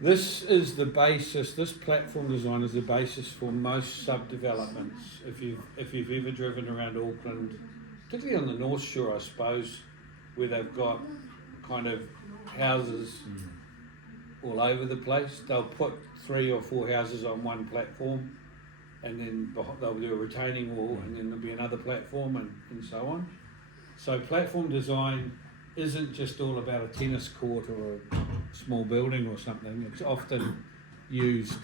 This is the basis, this platform design is the basis for most subdevelopments. If you've ever driven around Auckland, particularly on the North Shore, I suppose, where they've got kind of houses all over the place, they'll put 3 or 4 houses on one platform, and then they'll do a retaining wall, and then there'll be another platform, and so on. So platform design isn't just all about a tennis court or a small building or something. It's often used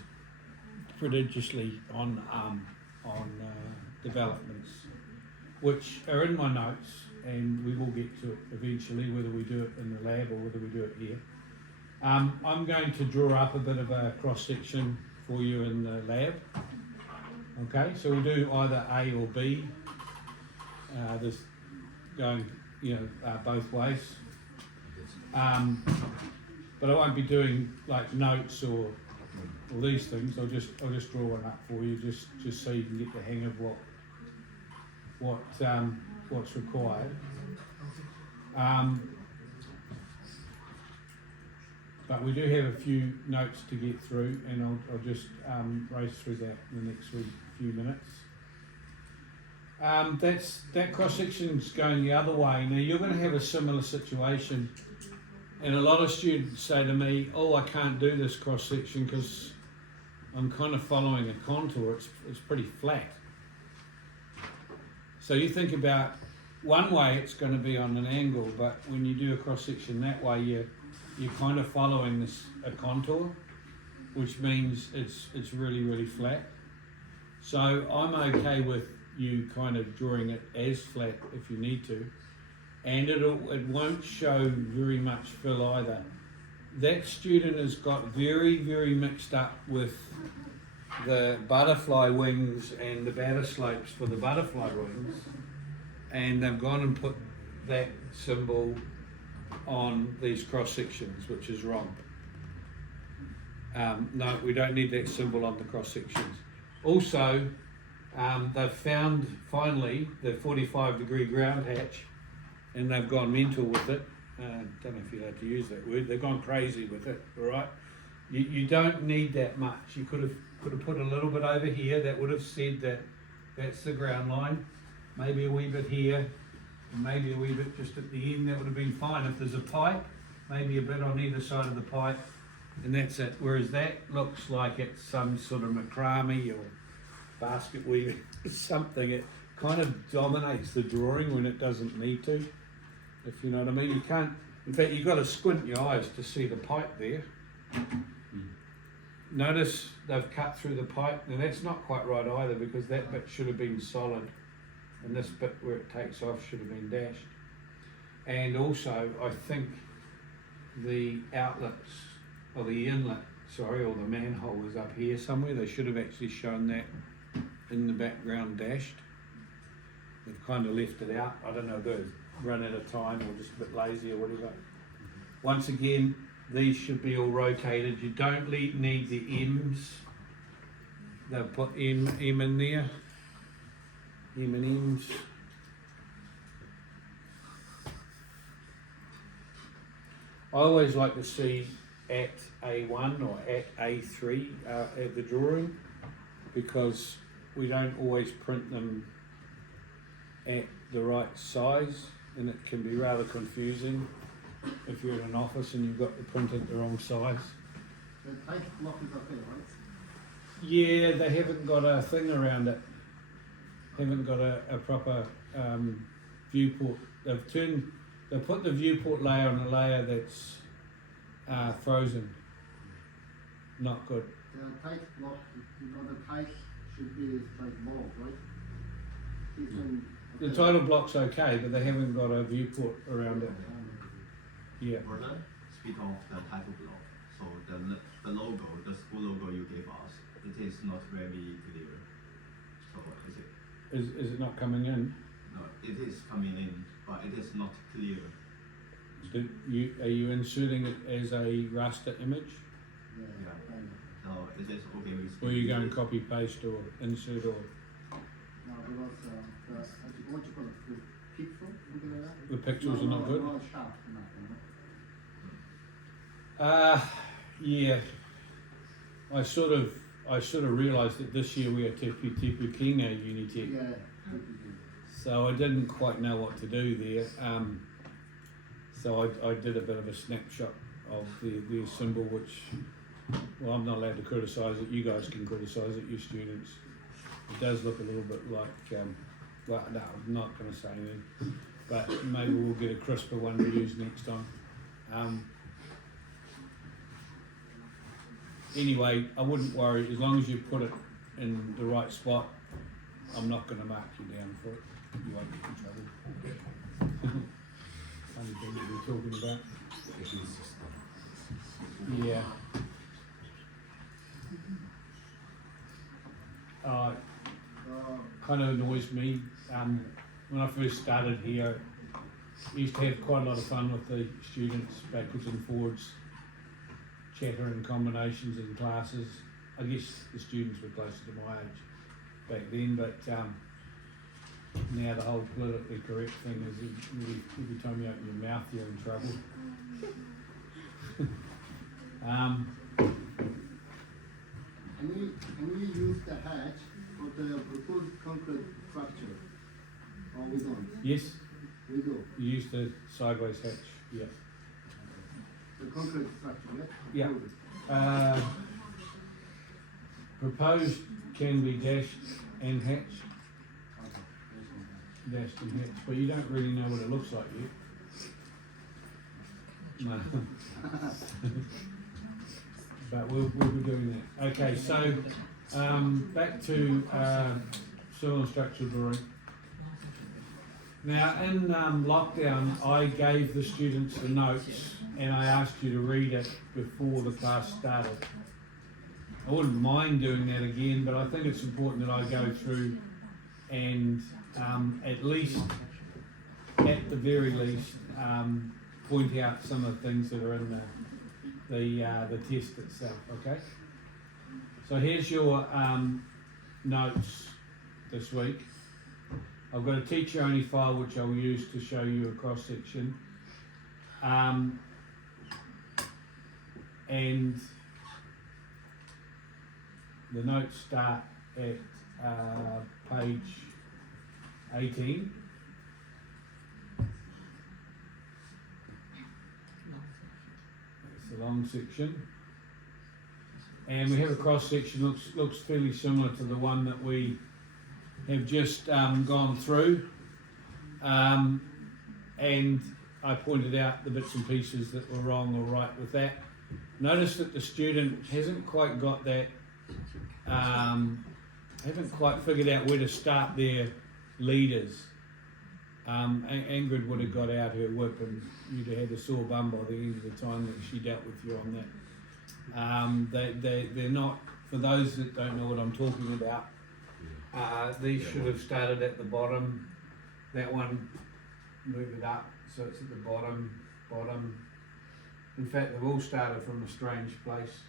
prodigiously on developments, which are in my notes, and we will get to it eventually, whether we do it in the lab or whether we do it here. I'm going to draw up a bit of a cross section for you in the lab. Okay, so we'll do either A or B. There's going, both ways. But I won't be doing like notes or these things. I'll just draw one up for you, just so you can get the hang of what's required. But we do have a few notes to get through, and I'll just race through that in the next few minutes. That cross section's going the other way. Now you're going to have a similar situation, and a lot of students say to me, "Oh, I can't do this cross section because I'm kind of following a contour. It's pretty flat." So you think about one way it's going to be on an angle, but when you do a cross section that way, you're kind of following a contour, which means it's really, really flat. So I'm okay with you kind of drawing it as flat if you need to, and it won't show very much fill either. That student has got very, very mixed up with the butterfly wings and the batter slopes for the butterfly wings, and they've gone and put that symbol on these cross sections, which is wrong. No, we don't need that symbol on the cross sections. Also, they've found finally the 45-degree ground hatch, and they've gone mental with it. Don't know if you're allowed to use that word. They've gone crazy with it. All right, you don't need that much. You could have put a little bit over here. That would have said that that's the ground line. Maybe a wee bit here, and maybe a wee bit just at the end. That would have been fine. If there's a pipe, maybe a bit on either side of the pipe, and that's it. Whereas that looks like it's some sort of macrame or basket weaving, something. It kind of dominates the drawing when it doesn't need to, if you know what I mean. You can't, in fact, you've got to squint your eyes to see the pipe there. Notice they've cut through the pipe, and that's not quite right either, because that bit should have been solid, and this bit where it takes off should have been dashed. And also, I think the outlets, or the inlet, sorry, or the manhole is up here somewhere. They should have actually shown that in the background dashed. They've kind of left it out. I don't know if they've run out of time or just a bit lazy or whatever. Once again, these should be all rotated. You don't need the M's. They've put M in there. M and M's. I always like to see at A1 or at A3 at the drawing, because we don't always print them at the right size, and it can be rather confusing if you're in an office and you've got the print at the wrong size. The tight block is okay, right? Yeah, they haven't got a thing around it. Haven't got a proper viewport. They've put the viewport layer on a layer that's frozen. Not good. The tight block, the tight should be like more, right? The title block's okay, but they haven't got a viewport around it. Yeah. Brother, speak of the title block. So the logo, the school logo you gave us, it is not very clear. So is it? Is it not coming in? No, it is coming in, but it is not clear. Are you inserting it as a raster image? Yeah, I know. So it is okay with. Or are you going copy paste or insert or No, because what you call it, the pixel, something like that? the pixels are not good? Not sharp enough, Yeah. I sort of realised that this year we are Tepu Tepu Kinga Unitec. Yeah. So I didn't quite know what to do there. So I did a bit of a snapshot of the symbol, which, well, I'm not allowed to criticise it. You guys can criticise it, you students. It does look a little bit like, well, no, I'm not going to say anything. But maybe we'll get a crisper one to use next time. Anyway, I wouldn't worry, as long as you put it in the right spot, I'm not going to mark you down for it. You won't get in trouble. Funny thing to be talking about. Yeah. Kind of annoys me. When I first started here, I used to have quite a lot of fun with the students, backwards and forwards, chattering combinations in classes. I guess the students were closer to my age back then, but now the whole politically correct thing is every time you open your mouth you're in trouble. Can we use the hatch for the proposed concrete structure? Or we don't? Yes, We do. you use the sideways hatch, yeah. The concrete structure, yeah? Yeah. Proposed can be dashed and hatched, Okay. dashed and hatched, but you don't really know what it looks like yet. No. But we'll be doing that. Okay, so back to civil and structural drawing. Now in lockdown, I gave the students the notes and I asked you to read it before the class started. I wouldn't mind doing that again, but I think it's important that I go through and at the very least, point out some of the things that are in the test itself, okay? So here's your notes this week. I've got a teacher-only file which I'll use to show you a cross-section. And the notes start at page 18. It's a long section. And we have a cross-section looks fairly similar to the one that we have just gone through. And I pointed out the bits and pieces that were wrong or right with that. Notice that the student hasn't quite got that, haven't quite figured out where to start their leaders. Ingrid would have got out her whip and you'd have had a sore bum by the end of the time that she dealt with you on that. They're not, for those that don't know what I'm talking about, these should have started at the bottom. That one, move it up so it's at the bottom. In fact, they've all started from a strange place.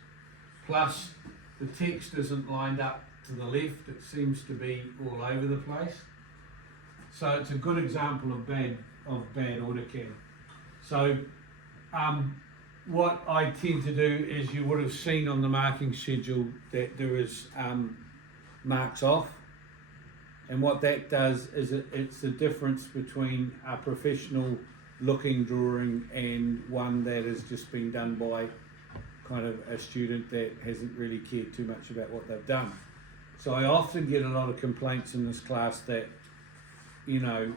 Plus, the text isn't lined up to the left, it seems to be all over the place. So it's a good example of bad AutoCAD. So what I tend to do is, you would have seen on the marking schedule that there is marks off. And what that does is it's the difference between a professional looking drawing and one that has just been done by kind of a student that hasn't really cared too much about what they've done. So I often get a lot of complaints in this class that, you know,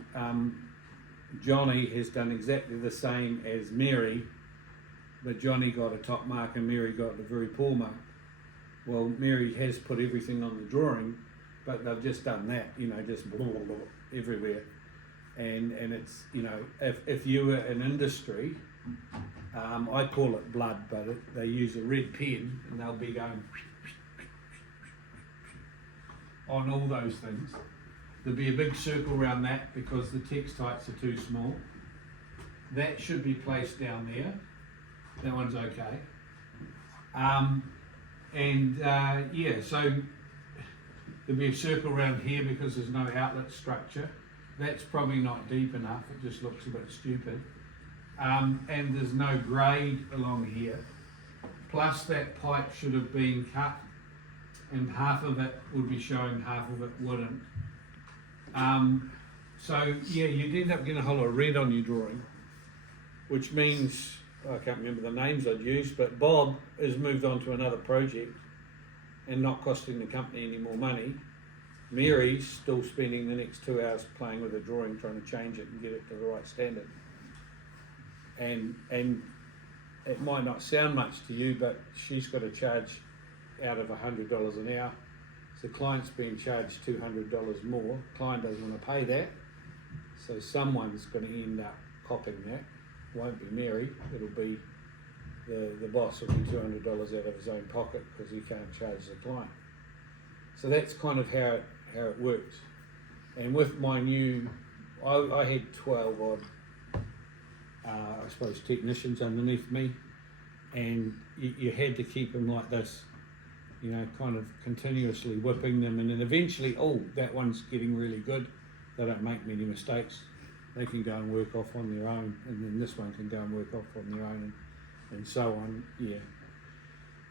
Johnny has done exactly the same as Mary, but Johnny got a top mark and Mary got a very poor mark. Well, Mary has put everything on the drawing, but they've just done that, you know, just blah, blah, blah, everywhere. And it's, you know, if you were in industry, I call it blood, but they use a red pen and they'll be going on all those things. There'll be a big circle around that because the text heights are too small. That should be placed down there. That one's okay. Yeah, so there'll be a circle around here because there's no outlet structure. That's probably not deep enough, it just looks a bit stupid. And there's no grade along here. Plus that pipe should have been cut and half of it would be showing, half of it wouldn't. So yeah, you'd end up getting a whole lot of red on your drawing, which means, I can't remember the names I'd use, but Bob has moved on to another project and not costing the company any more money. Mary's still spending the next 2 hours playing with a drawing, trying to change it and get it to the right standard. And it might not sound much to you, but she's got to charge out of $100 an hour. So the client's being charged $200 more. Client doesn't want to pay that, so someone's going to end up copping that. It won't be Mary, it'll be the boss will be $200 out of his own pocket because he can't charge the client. So that's kind of how it works. And with my new, I had 12 odd, I suppose, technicians underneath me, and you had to keep them like this, you know, kind of continuously whipping them, and then eventually, oh, that one's getting really good, they don't make many mistakes, they can go and work off on their own, and then this one can go and work off on their own, and so on, yeah.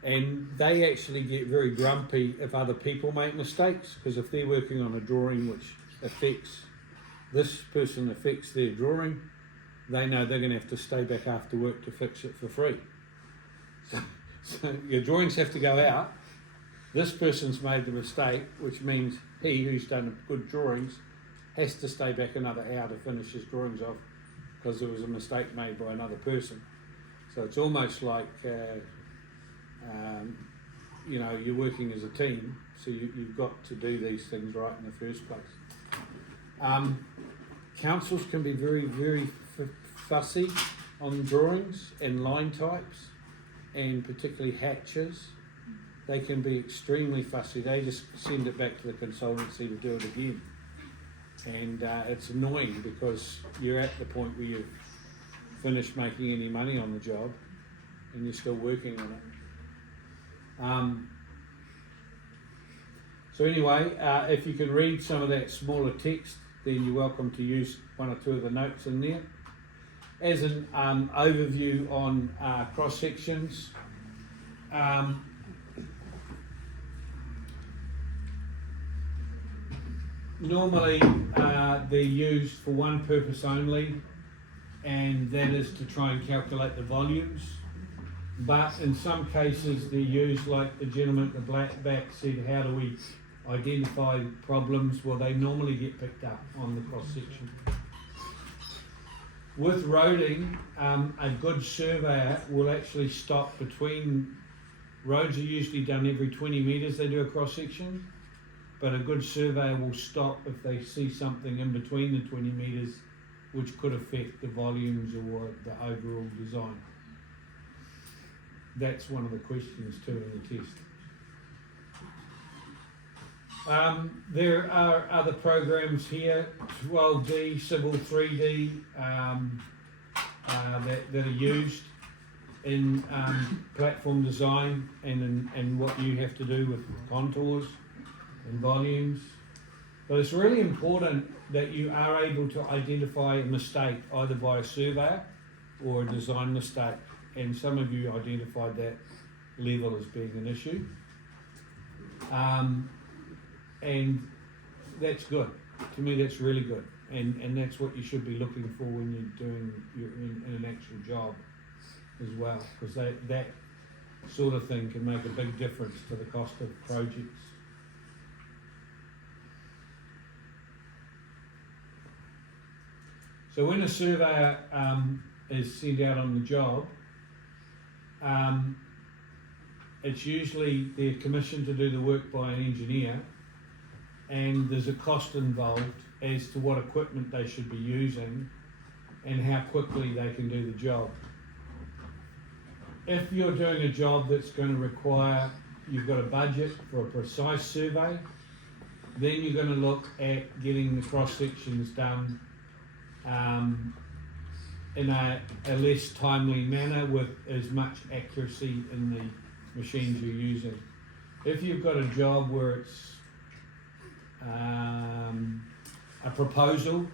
And they actually get very grumpy if other people make mistakes, because if they're working on a drawing which affects, this person affects their drawing, they know they're going to have to stay back after work to fix it for free. So your drawings have to go out. This person's made the mistake, which means he, who's done good drawings, has to stay back another hour to finish his drawings off because there was a mistake made by another person. So it's almost like, you know, you're working as a team, so you've got to do these things right in the first place. Councils can be very, very fussy on drawings and line types, and particularly hatches. They can be extremely fussy. They just send it back to the consultancy to do it again. And it's annoying because you're at the point where you've finished making any money on the job and you're still working on it. So anyway, if you can read some of that smaller text, then you're welcome to use one or two of the notes in there. As an overview on cross sections, normally they're used for one purpose only, and that is to try and calculate the volumes. But in some cases they're used, like the gentleman at the black back said, how do we identify problems? Well, they normally get picked up on the cross section. With roading, a good surveyor will actually stop between, roads are usually done every 20 metres they do a cross section, but a good surveyor will stop if they see something in between the 20 metres which could affect the volumes or the overall design. That's one of the questions too in the test. There are other programs here, 12D, Civil 3D, that are used in platform design and what you have to do with contours and volumes. But it's really important that you are able to identify a mistake either by a surveyor or a design mistake. And some of you identified that level as being an issue. And that's good. To me, that's really good. And that's what you should be looking for when you're doing in an actual job as well, because that sort of thing can make a big difference to the cost of projects. So when a surveyor is sent out on the job, it's usually they're commissioned to do the work by an engineer, and there's a cost involved as to what equipment they should be using and how quickly they can do the job. If you're doing a job that's going to require, you've got a budget for a precise survey, then you're going to look at getting the cross sections done in a less timely manner with as much accuracy in the machines you're using. If you've got a job where it's a proposal,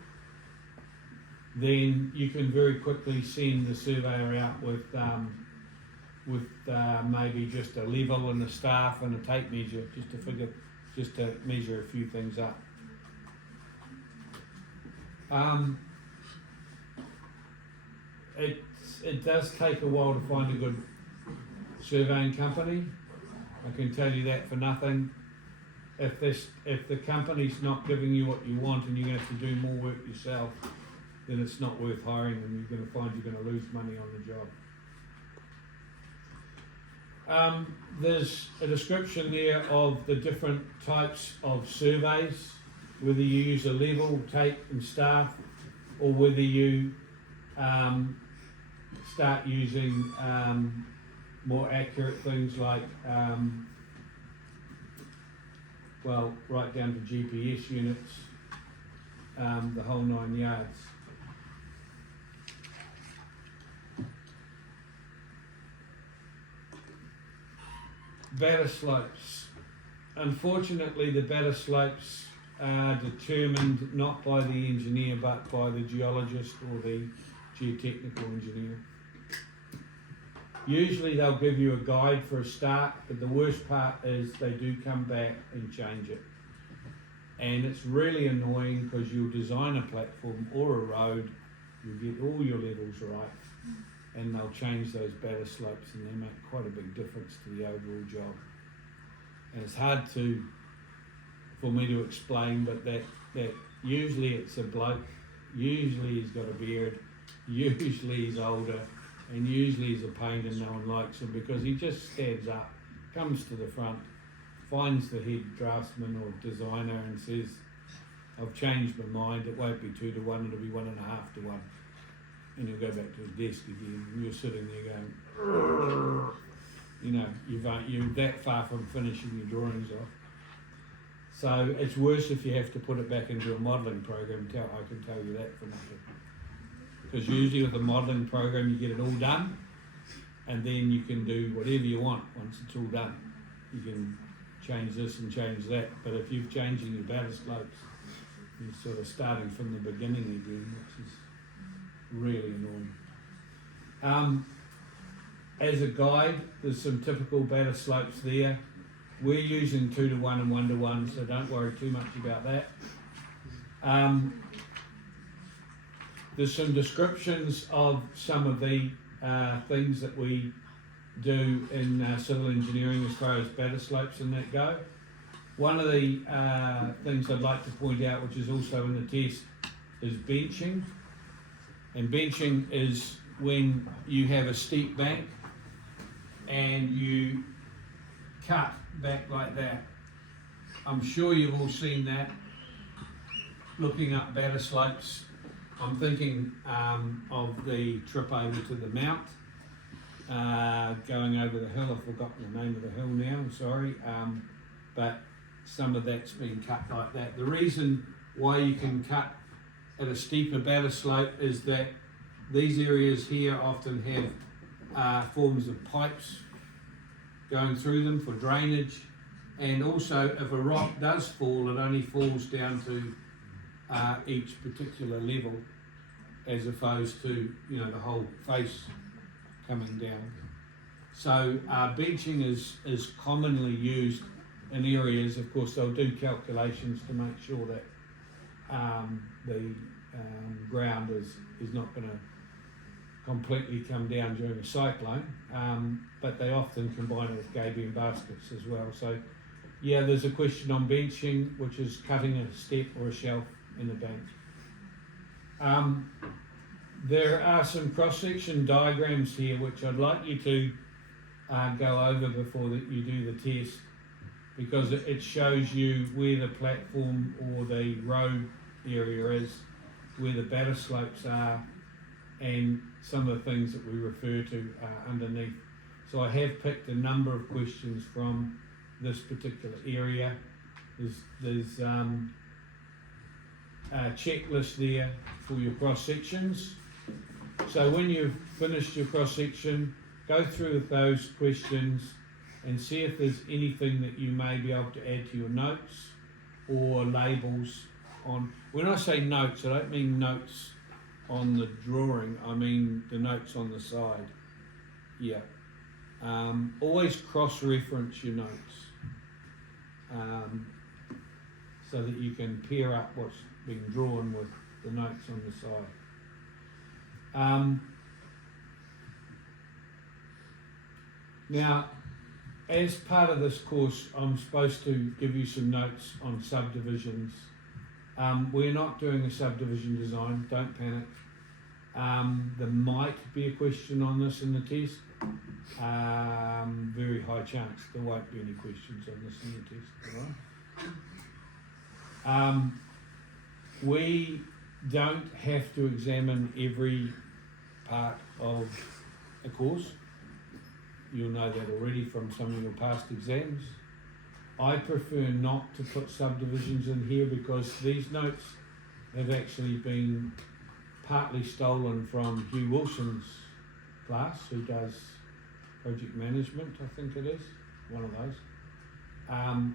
then you can very quickly send the surveyor out with maybe just a level and a staff and a tape measure just to measure a few things up. It does take a while to find a good surveying company. I can tell you that for nothing. If the company's not giving you what you want and you're going to have to do more work yourself, then it's not worth hiring them. You're going to find you're going to lose money on the job. There's a description there of the different types of surveys, whether you use a level, tape and staff, or whether you start using more accurate things like right down to GPS units, the whole 9 yards. Batter slopes. Unfortunately, the batter slopes are determined not by the engineer but by the geologist or the geotechnical engineer. Usually they'll give you a guide for a start, but the worst part is they do come back and change it. And it's really annoying because you'll design a platform or a road, you'll get all your levels right, and they'll change those batter slopes and they make quite a big difference to the overall job. And it's hard for me to explain, but that usually it's a bloke, usually he's got a beard, usually he's older, and usually he's a pain and no one likes him because he just stands up, comes to the front, finds the head draftsman or designer and says, I've changed my mind, it won't be 2 to 1, it'll be 1.5 to 1. And he'll go back to his desk again, and you're sitting there going, you know, you're that far from finishing your drawings off. So it's worse if you have to put it back into a modelling program, I can tell you that for nothing. Because usually with a modelling program you get it all done, and then you can do whatever you want once it's all done. You can change this and change that, but if you're changing your batter slopes, you're sort of starting from the beginning again, which is really annoying. As a guide, there's some typical batter slopes there. We're using 2 to 1 and 1 to 1, so don't worry too much about that. There's some descriptions of some of the things that we do in civil engineering as far as batter slopes and that go. One of the things I'd like to point out, which is also in the test, is benching. And benching is when you have a steep bank and you cut back like that. I'm sure you've all seen that, looking up batter slopes I'm thinking of the trip over to the Mount, going over the hill. I've forgotten the name of the hill now, I'm sorry. But some of that's been cut like that. The reason why you can cut at a steeper batter slope is that these areas here often have forms of pipes going through them for drainage, and also if a rock does fall, it only falls down to each particular level, as opposed to, you know, the whole face coming down. So benching is commonly used in areas. Of course, they'll do calculations to make sure that the ground is not going to completely come down during a cyclone, but they often combine it with gabion baskets as well. So yeah, there's a question on benching, which is cutting a step or a shelf in the bank. There are some cross-section diagrams here which I'd like you to go over before you do the test, because it shows you where the platform or the road area is, where the batter slopes are, and some of the things that we refer to underneath. So I have picked a number of questions from this particular area. There's a checklist there for your cross sections. So when you've finished your cross section, go through with those questions and see if there's anything that you may be able to add to your notes or labels on. When I say notes, I don't mean notes on the drawing, I mean the notes on the side. Yeah. Always cross-reference your notes so that you can pair up what's being drawn with the notes on the side. Now, as part of this course, I'm supposed to give you some notes on subdivisions. We're not doing a subdivision design, don't panic. There might be a question on this in the test. Very high chance there won't be any questions on this in the test, all right? We don't have to examine every part of a course. You'll know that already from some of your past exams. I prefer not to put subdivisions in here because these notes have actually been partly stolen from Hugh Wilson's class, who does project management, I think it is, one of those.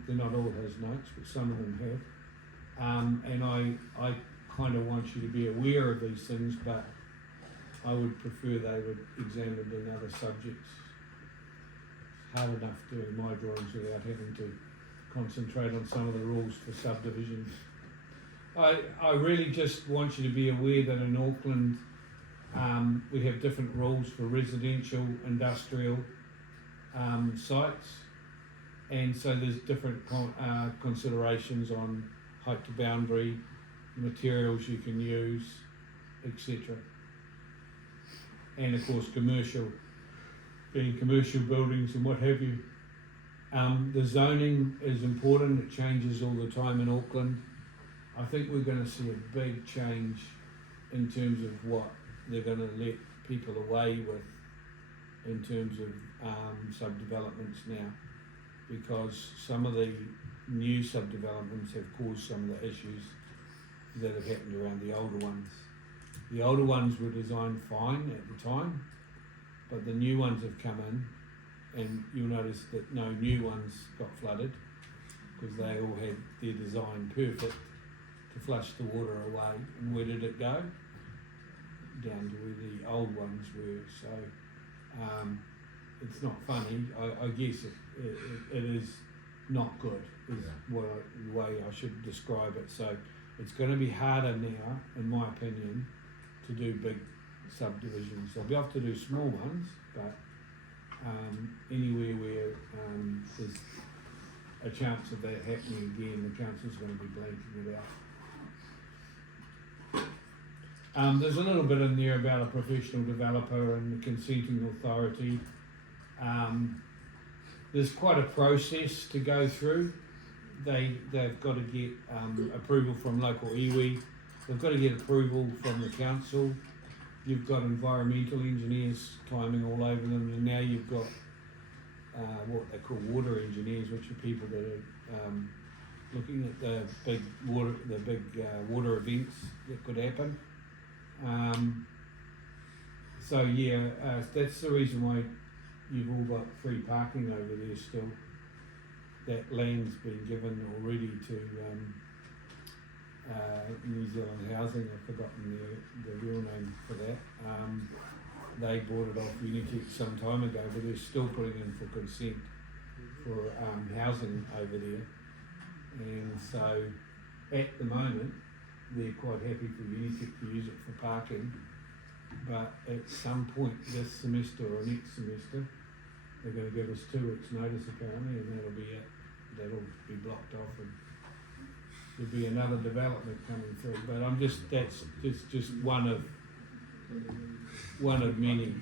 They're not all his notes, but some of them have. And I kind of want you to be aware of these things, but I would prefer they were examined in other subjects. It's hard enough doing my drawings without having to concentrate on some of the rules for subdivisions. I really just want you to be aware that in Auckland we have different rules for residential, industrial sites, and so there's different considerations on height to boundary, materials you can use, etc. And of course commercial, being commercial buildings and what have you. The zoning is important, it changes all the time in Auckland. I think we're going to see a big change in terms of what they're going to let people away with in terms of subdevelopments now, because some of the new subdevelopments have caused some of the issues that have happened around the older ones. The older ones were designed fine at the time, but the new ones have come in, and you'll notice that no new ones got flooded because they all had their design perfect to flush the water away. And where did it go? Down to where the old ones were. So it's not funny. I guess it is not good, is the way I should describe it. So it's going to be harder now, in my opinion, to do big subdivisions. I'll be able to do small ones, but anywhere where there's a chance of that happening again, the council's going to be blanking it out. There's a little bit in there about a professional developer and the consenting authority. There's quite a process to go through. They've got to get approval from local iwi. they've got to get approval from the council. You've got environmental engineers climbing all over them, and now you've got what they call water engineers, which are people that are looking at the big water events that could happen. So yeah, that's the reason why you've all got free parking over there still. That land's been given already to New Zealand Housing. I've forgotten the real name for that. They bought it off Unitec some time ago, but they're still putting in for consent for housing over there. And so at the moment, they're quite happy for Unitec to use it for parking. But at some point this semester or next semester, they're going to give us 2 weeks notice apparently, and that'll be it. That'll be blocked off, and there'll be another development coming through. But that's just one of many.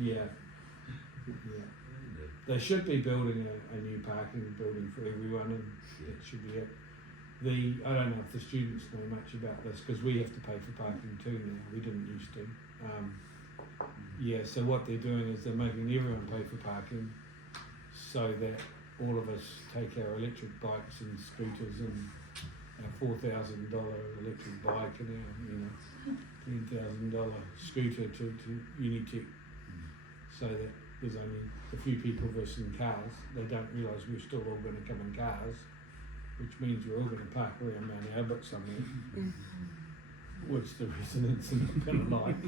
Yeah. They should be building a new parking building for everyone, and that should be it. I don't know if the students know much about this, because we have to pay for parking too now. We didn't used to. So what they're doing is they're making everyone pay for parking, so that all of us take our electric bikes and scooters and our $4,000 electric bike and our $10,000 scooter to Unitec, so that there's only a few people of us in cars. They don't realise we're still all going to come in cars, which means we're all going to park around Mount Albert somewhere, which the residents are not going to like.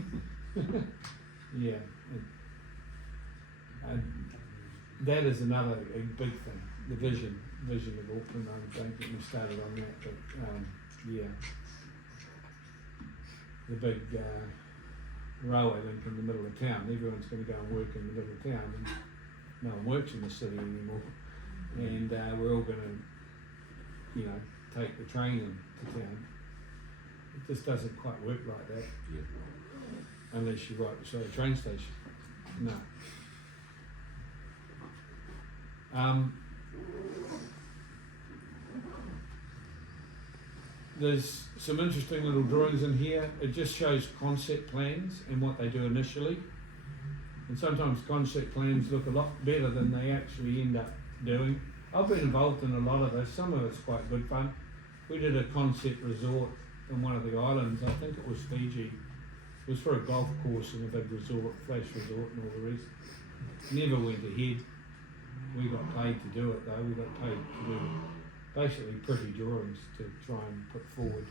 And that is another big thing, the vision of Auckland. Don't get me started on that, but the big railway link in the middle of town. Everyone's going to go and work in the middle of town, and no one works in the city anymore. And we're all going to, take the train into town. It just doesn't quite work like that, unless you're right beside a train station. No. There's some interesting little drawings in here. It just shows concept plans and what they do initially. And sometimes concept plans look a lot better than they actually end up doing. I've been involved in a lot of this. Some of it's quite good fun. We did a concept resort in one of the islands. I think it was Fiji. It was for a golf course and a big resort, flash resort and all the rest. Never went ahead. We got paid to do it though. We got paid to do basically pretty drawings to try and put forward.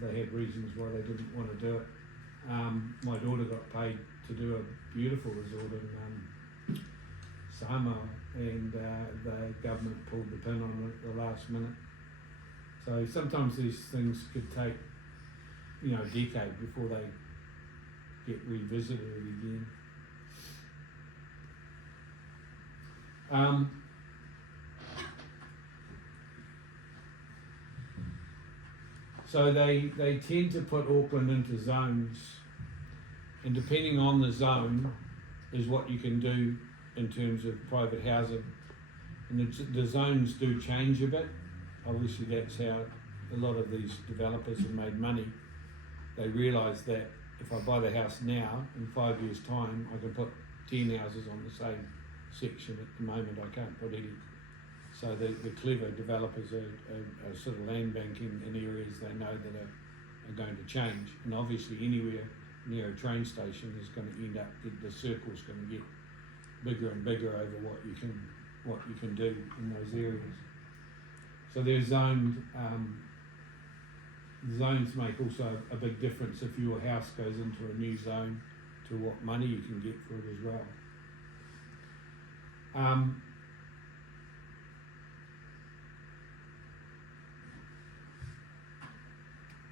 They had reasons why they didn't want to do it. My daughter got paid to do a beautiful resort in Samoa, and the government pulled the pin on it at the last minute. So sometimes these things could take, a decade before they get revisited again. So they tend to put Auckland into zones, and depending on the zone is what you can do in terms of private housing. And the zones do change a bit. Obviously that's how a lot of these developers have made money. They realise that if I buy the house now, in 5 years' time, I can put 10 houses on the same section. At the moment I can't put any. So the clever developers are sort of land banking in areas they know that are going to change. And obviously anywhere near a train station is going to end up, the circle's going to get bigger and bigger over what you can do in those areas. So they're zoned. Zones make also a big difference if your house goes into a new zone to what money you can get for it as well.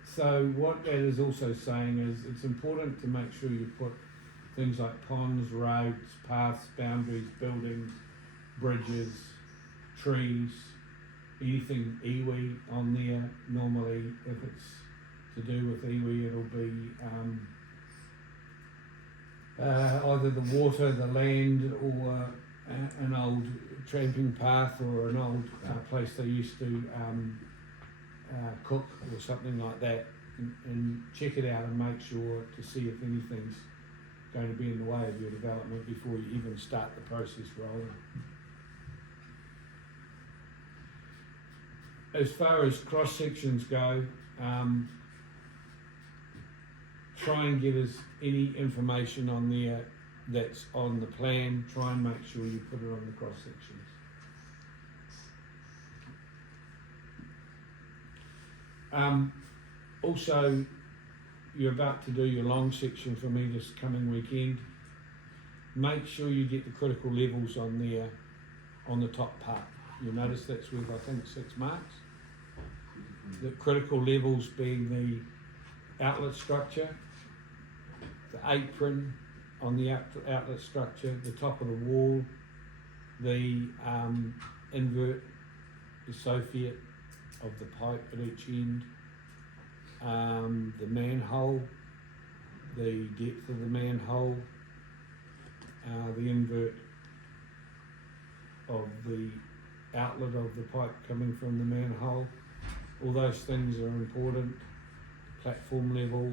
So what that is also saying is it's important to make sure you put things like ponds, roads, paths, boundaries, buildings, bridges, trees, anything iwi on there. Normally, if it's to do with iwi, it'll be either the water, the land, or an old tramping path, or an old place they used to cook or something like that, and check it out and make sure to see if anything's going to be in the way of your development before you even start the process rolling. As far as cross sections go, try and get us any information on there that's on the plan. Try and make sure you put it on the cross sections. Also, you're about to do your long section for me this coming weekend. Make sure you get the critical levels on there on the top part. You'll notice that's with, I think, 6 marks. The critical levels being the outlet structure, the apron on the outlet structure, the top of the wall, the invert, the soffit of the pipe at each end, the manhole, the depth of the manhole, the invert of the outlet of the pipe coming from the manhole. All those things are important. Platform level,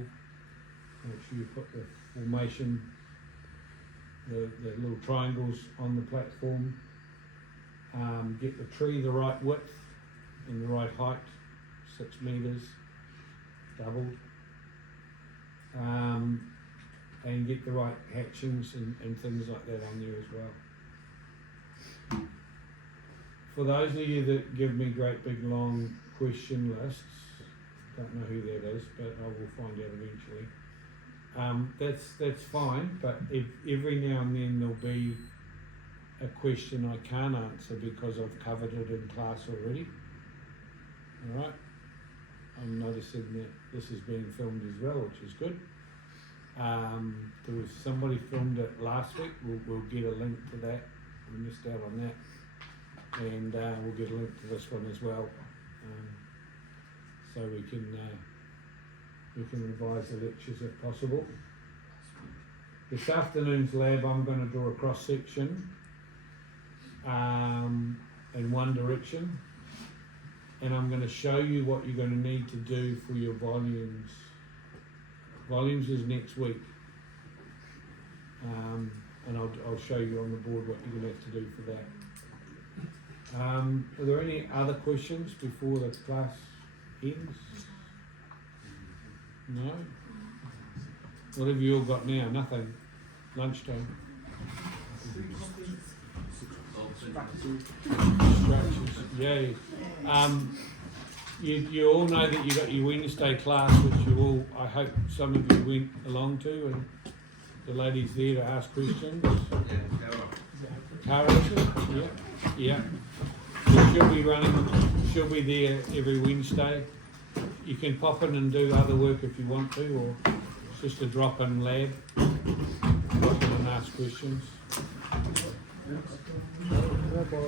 make sure you put the formation, the little triangles on the platform. Get the tree the right width and the right height, 6 metres, doubled. And get the right hatchings and things like that on there as well. For those of you that give me great big long question lists, don't know who that is, but I will find out eventually. That's fine, but if every now and then there'll be a question I can't answer because I've covered it in class already. Alright? I'm noticing that this is being filmed as well, which is good. There was somebody filmed it last week. We'll get a link to that. We missed out on that, and we'll get a link to this one as well, so we can revise the lectures if possible. This afternoon's lab, I'm going to draw a cross section in one direction, and I'm going to show you what you're going to need to do for your volumes. Volumes is next week, and I'll show you on the board what you're going to have to do for that. Are there any other questions before the class ends? No? What have you all got now? Nothing? Lunchtime? Structures. Yay. You all know that you got your Wednesday class, which you all, I hope some of you went along to, and the lady's there to ask questions. Cara, yeah. She'll be there every Wednesday. You can pop in and do other work if you want to, or it's just a drop-in lab. Drop in and ask questions.